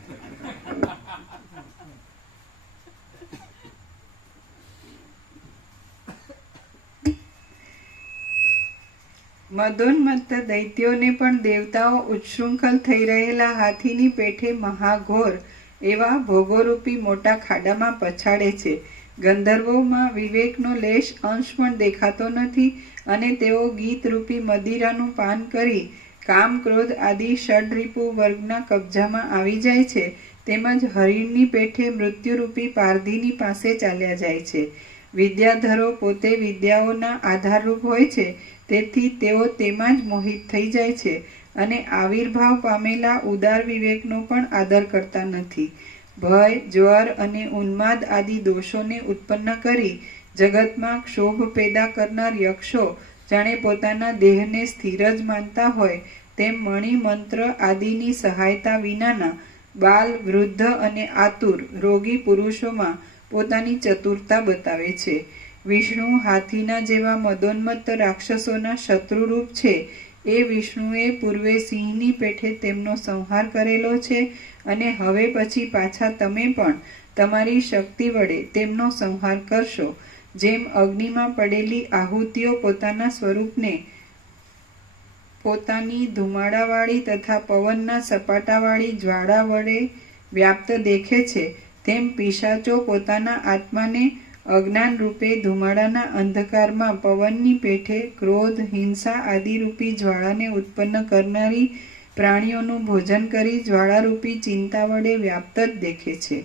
મદોન્મત્ત દૈત્યોને પણ દેવતાઓ ઉચ્છૃંખલ થઈ રહેલા હાથીની પેઠે મહાઘોર એવા ભોગોરૂપી મોટા ખાડામાં પછાડે છે. ગંધર્વોમાં વિવેકનો લેશ અંશ પણ દેખાતો નથી અને તેઓ ગીતરૂપી મદિરાનું પાન કરી કામ ક્રોધ આદિ ષડરિપુ વર્ગના કબજામાં આવી જાય છે. તેમજ હરિણની પેઠે મૃત્યુરૂપી પારધીની પાસે ચાલ્યા જાય છે. વિદ્યાધરો પોતે વિદ્યાઓના આધારરૂપ હોય છે, તેથી તેઓ તેમાં જ મોહિત થઈ જાય છે અને આવિર્ભાવ પામેલા ઉદાર વિવેકનો પણ આદર કરતા નથી. ભય, જ્વર અને ઉન્માદ આદિ દોષોને ઉત્પન્ન કરી જગતમાં ક્ષોભ પેદા કરનાર યક્ષો જાણે પોતાના દેહને સ્થિર જ માનતા હોય તેમ મણિ મંત્ર આદિની સહાયતા વિનાના બાલ, વૃદ્ધ અને આતુર રોગી પુરુષોમાં પોતાની ચતુરતા બતાવે છે. વિષ્ણુ હાથીના જેવા મદોન્મત્ત રાક્ષસોના શત્રુરૂપ છે. એ વિષ્ણુએ પૂર્વે સિંહની પેઠે તેમનો સંહાર કરેલો છે અને હવે પછી પાછા તમે પણ તમારી શક્તિ વડે તેમનો સંહાર કરશો. જેમ અગ્નિમાં પડેલી આહુતિઓ પોતાના સ્વરૂપને પોતાની ધુમાડાવાળી તથા પવનના સપાટાવાળી જ્વાળા વડે વ્યાપ્ત દેખે છે, તેમ પિશાચો પોતાના આત્માને અજ્ઞાન રૂપે ધુમાડાના અંધકારમાં પવનની પેઠે ક્રોધ, હિંસા આદિરૂપી જ્વાળાને ઉત્પન્ન કરનારી પ્રાણીઓનું ભોજન કરી જ્વાળારૂપી ચિંતા વડે વ્યાપ્ત જ દેખે છે.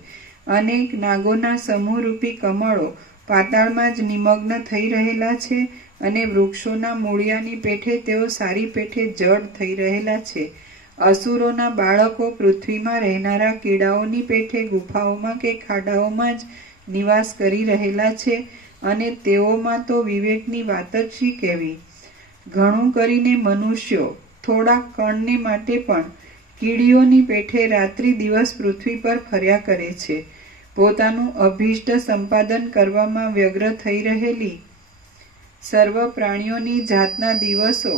અનેક નાગોના સમૂહરૂપી કમળો પાતાળમાં જ નિમગ્ન થઈ રહેલા છે અને વૃક્ષોના મૂળિયાની પેઠે તેઓ સારી પેઠે જડ થઈ રહેલા છે. અસુરોના બાળકો પૃથ્વીમાં રહેનારા કીડાઓની પેઠે ગુફાઓમાં કે ખાડાઓમાં જ નિવાસ કરી રહેલા છે અને તેઓમાં તો વિવેકની વાત જ શી કહેવી. ઘણું કરીને મનુષ્યો થોડા કણને માટે પણ કીડીઓની પેઠે રાત્રિ દિવસ પૃથ્વી પર ફર્યા કરે છે. પોતાનું અભિષ્ટ સંપાદન કરવામાં વ્યગ્ર થઈ રહેલી સર્વ પ્રાણીઓની જાતના દિવસો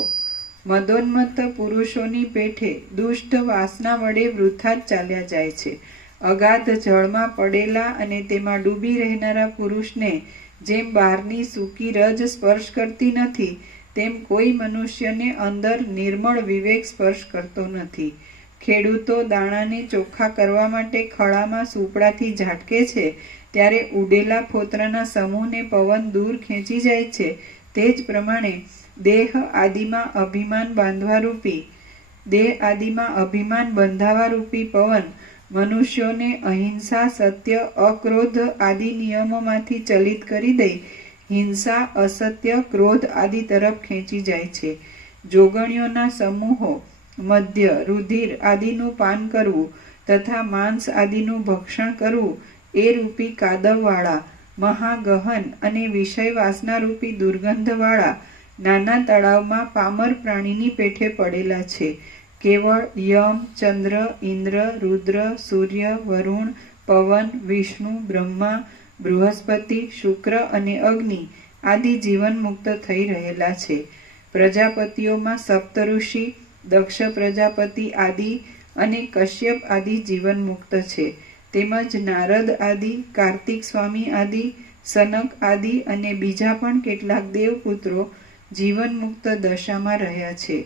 મદોન્મત્ત પુરુષોની પેઠે દુષ્ટ વાસના વડે વૃથા જ ચાલ્યા જાય છે. અગાધ જળમાં પડેલા અને તેમાં ડૂબી રહેનારા પુરુષને જેમ બહારની સૂકી રજ સ્પર્શ કરતી નથી, તેમ કોઈ મનુષ્યને અંદર નિર્મળ વિવેક સ્પર્શ કરતો નથી. ખેડૂતો દાણાને ચોખ્ખા કરવા માટે ખળામાં સુપડાથી ઝાટકે છે, ત્યારે ઉડેલા ફોતરાના સમૂહને પવન દૂર ખેંચી જાય છે. તે જ પ્રમાણે દેહ આદિમાં અભિમાન બંધાવા રૂપી પવન મનુષ્યોને અહિંસા, સત્ય, અક્રોધ આદિ નિયમોમાંથી ચલિત કરી દઈ હિંસા, અસત્ય, ક્રોધ આદિ તરફ ખેંચી જાય છે. જોગણીઓના સમૂહો મદ્ય, રુધિર આદિનું પાન કરવું તથા માંસ આદિનું ભક્ષણ કરવું એ રૂપી કાદવવાળા, મહાગહન અને વિષય વાસના રૂપી દુર્ગંધવાળા નાના તળાવમાં પામર પ્રાણીની પેઠે પડેલા છે. કેવળ યમ, ચંદ્ર, ઇન્દ્ર, રુદ્ર, સૂર્ય, વરુણ, પવન, વિષ્ણુ, બ્રહ્મા, બૃહસ્પતિ, શુક્ર અને અગ્નિ આદિ જીવન મુક્ત થઈ રહેલા છે. પ્રજાપતિઓમાં સપ્તઋષિ, દક્ષ પ્રજાપતિ આદિ અને કશ્યપ આદિ જીવન મુક્ત છે. તેમજ નારદ આદિ, કાર્તિક સ્વામી આદિ, સનક આદિ અને બીજા પણ કેટલાક દેવપુત્રો જીવન મુક્ત દશામાં રહ્યા છે.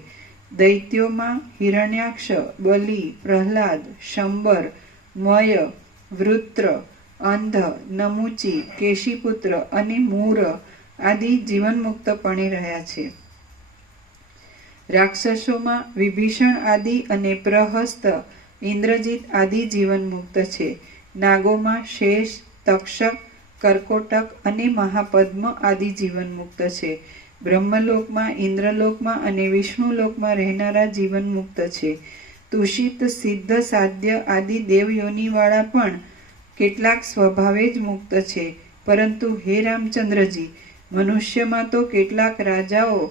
દૈત્યોમાં હિરણ્યાક્ષ, બલિ, પ્રહલાદ, શંબર, મય, વૃત્ર, અંધ, નમુચી, કેશીપુત્ર અને મૂર આદિ જીવન મુક્તપણે રહ્યા છે. રાક્ષસોમાં વિભીષણ આદિ અને પ્રહસ્ત, ઇન્દ્રજીત આદિ જીવન મુક્ત છે. નાગોમાં શેષ, તક્ષક, કર્કોટક અને મહાપદ્મ આદિ જીવન મુક્ત છે. બ્રહ્મલોકમાં, ઇન્દ્રલોકમાં અને વિષ્ણુલોકમાં રહેનારા જીવન મુક્ત છે. તુષિત, સિદ્ધ, સાધ્ય આદિ દેવયોનિવાળા પણ કેટલાક સ્વભાવે જ મુક્ત છે. પરંતુ હે રામચંદ્રજી, મનુષ્યમાં તો કેટલાક રાજાઓ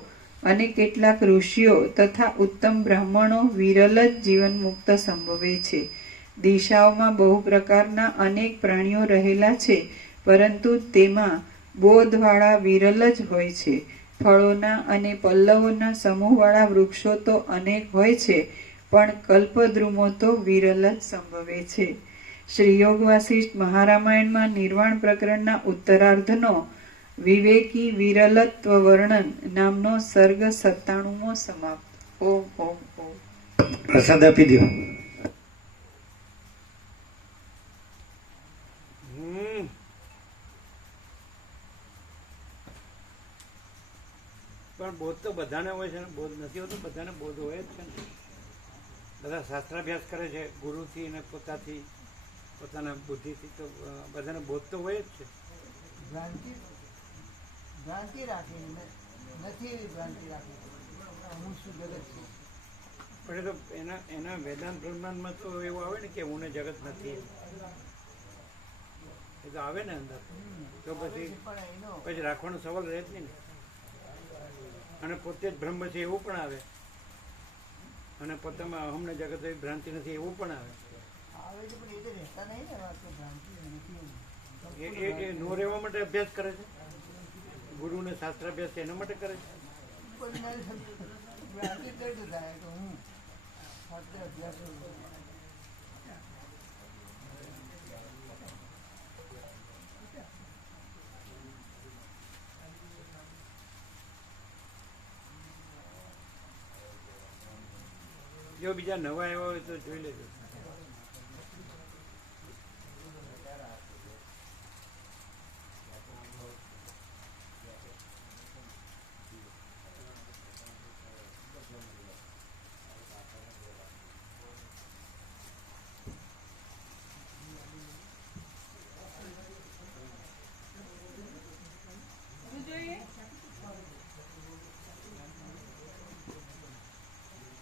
અને કેટલાક ઋષિઓ તથા ઉત્તમ બ્રાહ્મણો વિરલ જ જીવન મુક્ત સંભવે છે. દિશાઓમાં બહુ પ્રકારના અનેક પ્રાણીઓ રહેલા છે, પરંતુ તેમાં બોધવાળા વિરલ જ હોય છે. ફળોના અને પલ્લવોના સમૂહવાળા વૃક્ષો તો અનેક હોય છે, પણ કલ્પદ્રુમો તો વિરલ જ સંભવે છે. શ્રી યોગ વાસિષ્ઠ મહારામાયણમાં નિર્વાણ પ્રકરણના ઉત્તરાર્ધનો વિવેકી વિરલત્વ વર્ણન નામનો સર્ગ 97મો સમાપ્ત. ઓમ ઓમ ઓમ. પ્રસાદ આપી દો. પણ બોધ તો બધાને હોય છે ને, બોધ નથી હોતો, બધાને બોધ હોય જ છે ને. બધા શાસ્ત્રાભ્યાસ કરે છે ગુરુથી અને પોતાથી, પોતાના બુદ્ધિથી, તો બધાને બોધ તો હોય જ છે. ભ્રાંતિ રાખી નથી એવી ભ્રાંતિ રાખી હું શું જગત છું. પણ એ તો એના વેદાંત પ્રમાણમાં તો એવું આવે ને કે હું ને જગત નથી, એ તો આવે ને અંદર. તો પછી રાખવાનો સવાલ રહે જ નહીં ને. અને પોતે જ બ્રહ્મ છે એવું પણ આવે, અને પોતામાં અહમને જગત એવી ભ્રાંતિ નથી એવું પણ આવે. એ નો રહેવા માટે અભ્યાસ કરે છે, ગુરુને શાસ્ત્રાભ્યાસ એના માટે કરે છે. જો બીજા નવા આવ્યા હોય તો જોઈ લેજો.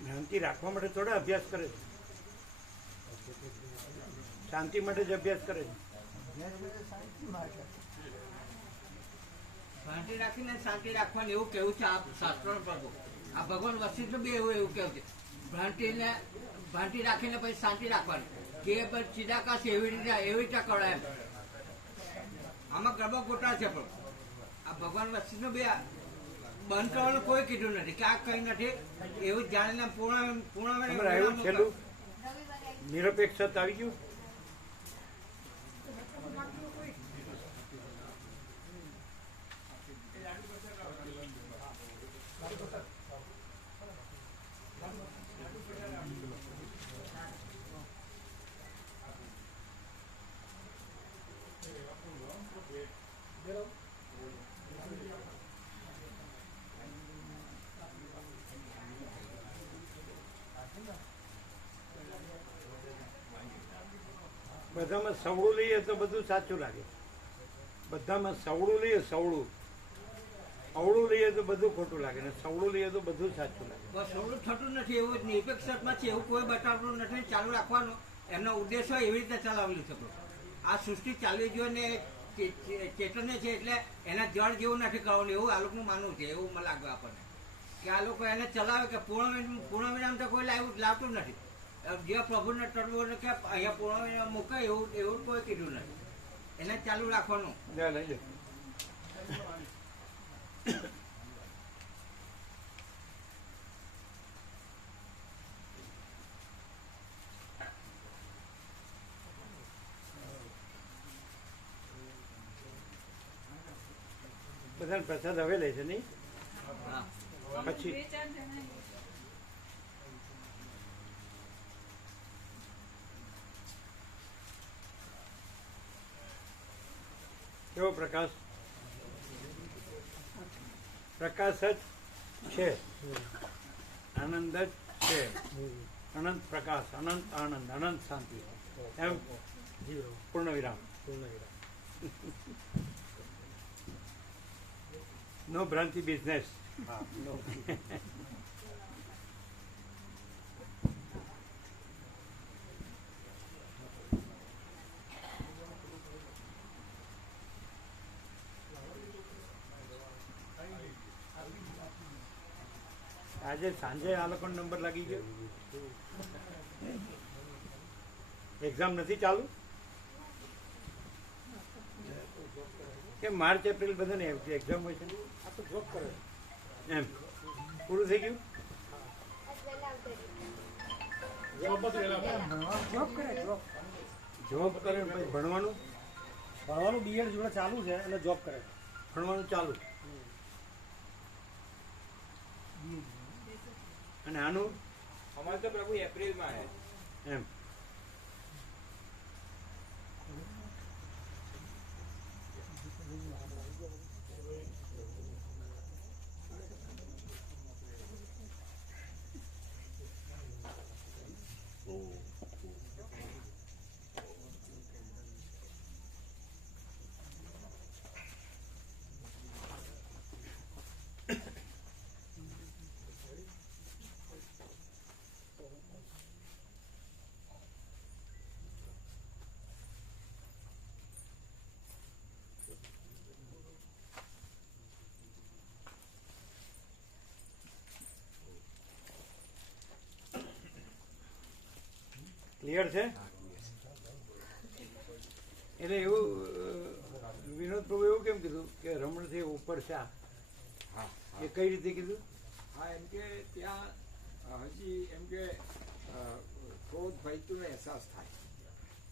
શાંતિ રાખવા માટે થોડા અભ્યાસ કરે છે, શાંતિ માટે જ અભ્યાસ કરે છે. શાંતિ રાખીને શાંતિ રાખવાનું એવું કેવું છે આ શાસ્ત્રો પ્રભુ. આ ભગવાન વશિષ્ઠ બી એવું કેવું છે. ભ્રાંતિ રાખીને પછી શાંતિ રાખવાની કે પછી ચિદાકાશ એવી રીતે કરાય એમ. આમાં ગરબા ગોટા છે પણ આ ભગવાન વસ્તુનું બે બંધ કરવાનું કોઈ કીધું નથી કે આ કઈ નથી એવું જ જાણીને તમારે આવ્યું છેલ્લું નિરપેક્ષતા આવી ગયું. બધામાં સવળું લઈએ તો બધું સાચું લાગે. બધામાં સવળું લઈએ અવળું લઈએ તો બધું ખોટું લાગે ને સવળું લઈએ તો બધું સાચું લાગે. બસ થોડું થતું નથી એવું નિરપેક્ષમાં છે એવું કોઈ બતાવતું નથી. ચાલુ રાખવાનું એમનો ઉદ્દેશ હોય એવી રીતે ચલાવેલું છે. આ સૃષ્ટિ ચાલવી જોઈએ ને ચેતન્ય છે એટલે એના જળ જેવું નથી કરવાનું એવું આ લોકોનું માનવું છે. એવું મને લાગે આપણને કે આ લોકો એને ચલાવે કે પૂર્ણ વિરામ તો કોઈ લાવતું નથી. જે પ્રભુને તત્વોને કે અહીંયા પૂર્ણ વિરામ મૂકે એવું કોઈ કીધું નથી. એને ચાલુ રાખવાનું. લઈ લો. બધાને પ્રસાદ હવે લે છે નહીં પછી કેવો પ્રકાશ પ્રકાશ જ છે આનંદ જ છે અનંત પ્રકાશ અનંત આનંદ અનંત શાંતિ એમ પૂર્ણ વિરામ નો ભ્રાંતિ બિઝનેસ. આજે સાંજે આ લોકો નંબર લાગી ગયો. એક્ઝામ નથી ચાલુ કે માર્ચ એપ્રિલ બધાને એક્ઝામ હોય છે. આ તો જોબ કરે એમ પૂરું થઈ ગયું. જોબ કરે પછી ભણવાનું બીએડ જોડે ચાલુ છે અને જોબ કરે. ભણવાનું ચાલુ અને આનું અમારે તો પ્રભુ એપ્રિલમાં એમ ક્લિયર છે. એટલે એવું વિનોદ પ્રભુ એવું કેમ કીધું કે રમણથી ઉપર શા એ કઈ રીતે કીધું. હા એમ કે ત્યાં હજી એમ કે ક્રોધ ભયતુનો અહેસાસ થાય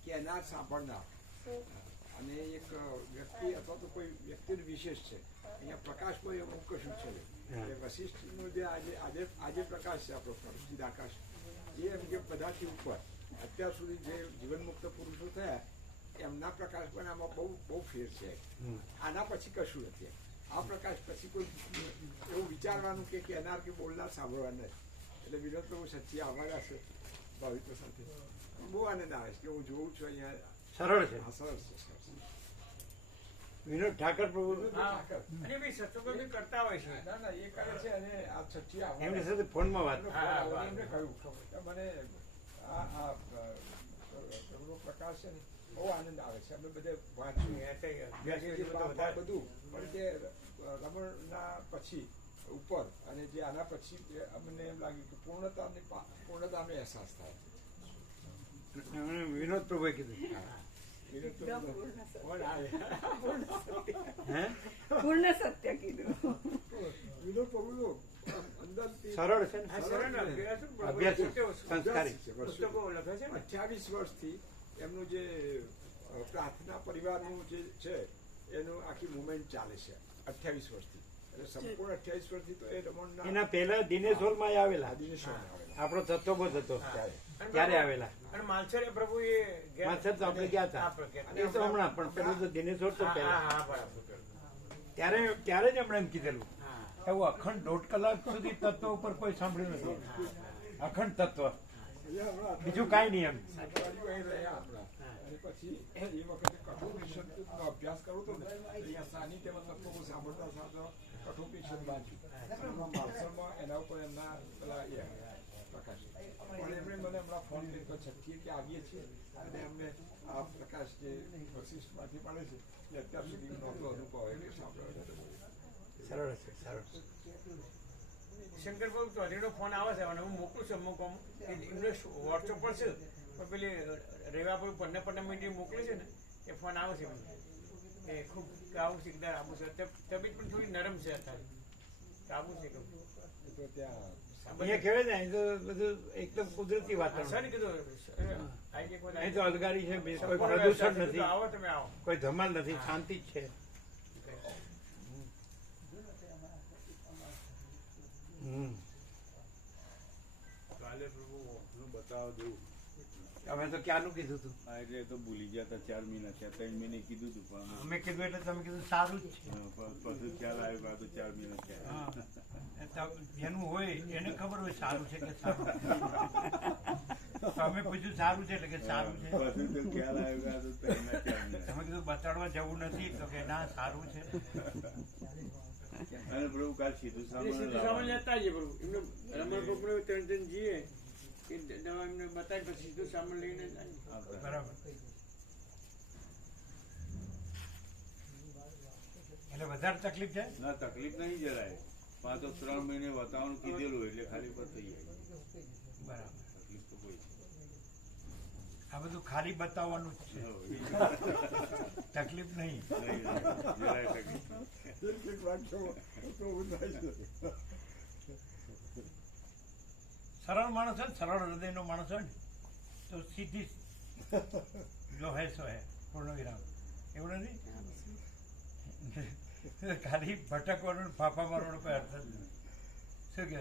કે એના સાંભળનાર અને એક વ્યક્તિ અથવા તો કોઈ વ્યક્તિનું વિશેષ છે. અહીંયા પ્રકાશમાં એવું કશું છે કે વશિષ્ઠનો જે આજે પ્રકાશ છે આપણો ચિદાકાશ એ એમ કે બધાથી ઉપર અત્યાર સુધી જે જીવનમુક્ત પુરુષો થયા એમના પ્રકાશ પણ આમાં બહુ ફેર છે. આના પછી કશું નથી. આ પ્રકાશ પછી કોઈ એવું વિચારવાનું કે કહેનાર કે બોલનાર સાંભળવા નથી. એટલે વિનોદ તો સચ્ચી આભાર હશે ભાવિકો સાથે. બહુ આનંદ આવે છે કે હું જોઉં છું અહીંયા સરળ છે. હા સરળ છે. વિનોદ ઠાકર પ્રભુ અને બી સત્સંગો બી કરતા હોય છે. ના ના એ કરે છે અને આ સચ્ચી આભાર એમની સાથે ફોનમાં વાત એમને કહ્યું કે મને આ પ્રકાશ છે ને બહુ આનંદ આવે છે. અમે બધે વાંચ્યું બધું પણ કે રમણના પછી ઉપર અને જે આના પછી અમને એમ લાગ્યું કે પૂર્ણતાનો અહેસાસ થાય. અને વિનોદ પ્રભુએ કીધું કોણ આવે? હે પૂર્ણ સત્ય કીધું. વિનોદ પ્રભુનો અંદરથી સરળ છે ને આ સરળ અભ્યાસ શું પ્રભુએ અભ્યાસી, પોતે સંસ્કારી. પુસ્તકો લખે છે ને 28 વર્ષથી એમનું જે પ્રાર્થના પરિવારનું જે છે એનું આખી મુવમેન્ટ ચાલે છે 28 વર્ષથી. એટલે સંપૂર્ણ 28 વર્ષથી તો એ રમણના એના પહેલા દિનેશ હોલમાં આવેલા આદિનેશ્વરમાં આવેલા. આપણો તત્વબોધ હતો ત્યારે. ત્યારે આવેલા. અને માલસરે પ્રભુ એ ગયા- માલસર તો આપણે ગયા હતા. આપણે ગયા. એ તો હમણાં પણ પેલું તો દિનેશ હોલ તો હા, પહેલા. હા, હા, બરાબર. ત્યારે જ એમણે એમ કીધેલું હા. એવું અખંડ 1.5 કલાક સુધી તત્વ ઉપર કોઈ સાંભળ્યું નથી. અખંડ તત્વ અહીંયા હમણાં બીજું કાંઈ નહીં એમ. અઠવાડિયું અહીં રહ્યા હમણાં. અને પછી એ વખતે કઠોપનિષદનો અભ્યાસ કરું હતો ને અહીંયા સાનિધ્યમાં તત્વો સાંભળતા સાંભળતા કઠોપનિષદ વાંચ્યું. એમાં માલસરમાં એના ઉપર એમના પેલા એ પ્રકાશ પણ એમણે મને હમણાં ફોન કર્યો છઠ્ઠીએ કે આવીએ છીએ અને અમને આ પ્રકાશ જે વશિષ્ઠમાંથી મળે છે એ અત્યાર સુધી નહોતો અનુભવ એટલે સાંભળ્યો. સરળ છે, સરળ. શંકર બાબુ ચૌધરીનો ફોન આવે છે અને હું મોકલું છું અમુક અમુક એમને વોટ્સઅપ પર છે પણ પેલી રેવા પર 15 મિનિટ મોકલે છે ને એ ફોન આવે છે મને. એ ખૂબ આવું છે એકદમ આવું છે તબિયત પણ થોડી નરમ છે અત્યારે આવું છે કહું. એ તો ત્યાં અહીંયા કહેવાય ને અહીં તો બધું એકદમ કુદરતી વાતાવરણ. સર કીધું અહીં તો અલગારી છે, કોઈ પ્રદૂષણ નથી, આવો તમે આવો. કોઈ ધમાલ નથી, શાંતિ જ છે. કાલે પ્રભુ નું બતાવ દેવું. અમે તો ક્યાંનું કીધું હતું. હા, એટલે એ તો ભૂલી ગયા હતા 4 મહિના થયા 3 મહિને કીધું હતું પણ અમે કીધું એટલે તમે કીધું સારું જ છે. પછી ખ્યાલ આવ્યો કે આ તો 4 મહિના થયા. હા. એ તો જેનું હોય એને ખબર હોય સારું છે કે સારું છે. તમે પૂછ્યું સારું છે એટલે કે સારું છે. પછી તો ખ્યાલ આવ્યો કે આ તો 3 મહિના 4 મહિના. તમે કીધું બતાડવા જવું નથી તો કે ના સારું છે. અને પ્રભુ કાલ સીધું સામાન સામાન લાવવાનું. લેતા આવીએ પ્રભુ એમને રમણ પકડ્યો 3 જઈએ એ દવા એમને બતાવી પછી સીધું સામાન લઈને જ આવીએ. આવતા. બરાબર. એટલે વધારે તકલીફ છે. ના તકલીફ નહીં જરાય પણ આ તો 3 મહિને વાતાવરણ કીધેલું એટલે ખાલી પર થઈ જાય. બરાબર. તકલીફ તો કોઈ છે. આ બધું ખાલી બતાવવાનું જ છે, તકલીફ નહીં. નહીં, જરાય તકલીફ નહીં. એક વાક્ય તો ઊભું થાય છે. સરળ માણસ હોય ને, સરળ હૃદયનો માણસ હોય ને તો સીધી જો હે સો હે પૂર્ણ વિરામ. એવું નથી. ખાલી ભટકવાનું ને ફાફા મારવાનો કોઈ અર્થ જ નથી. શું કે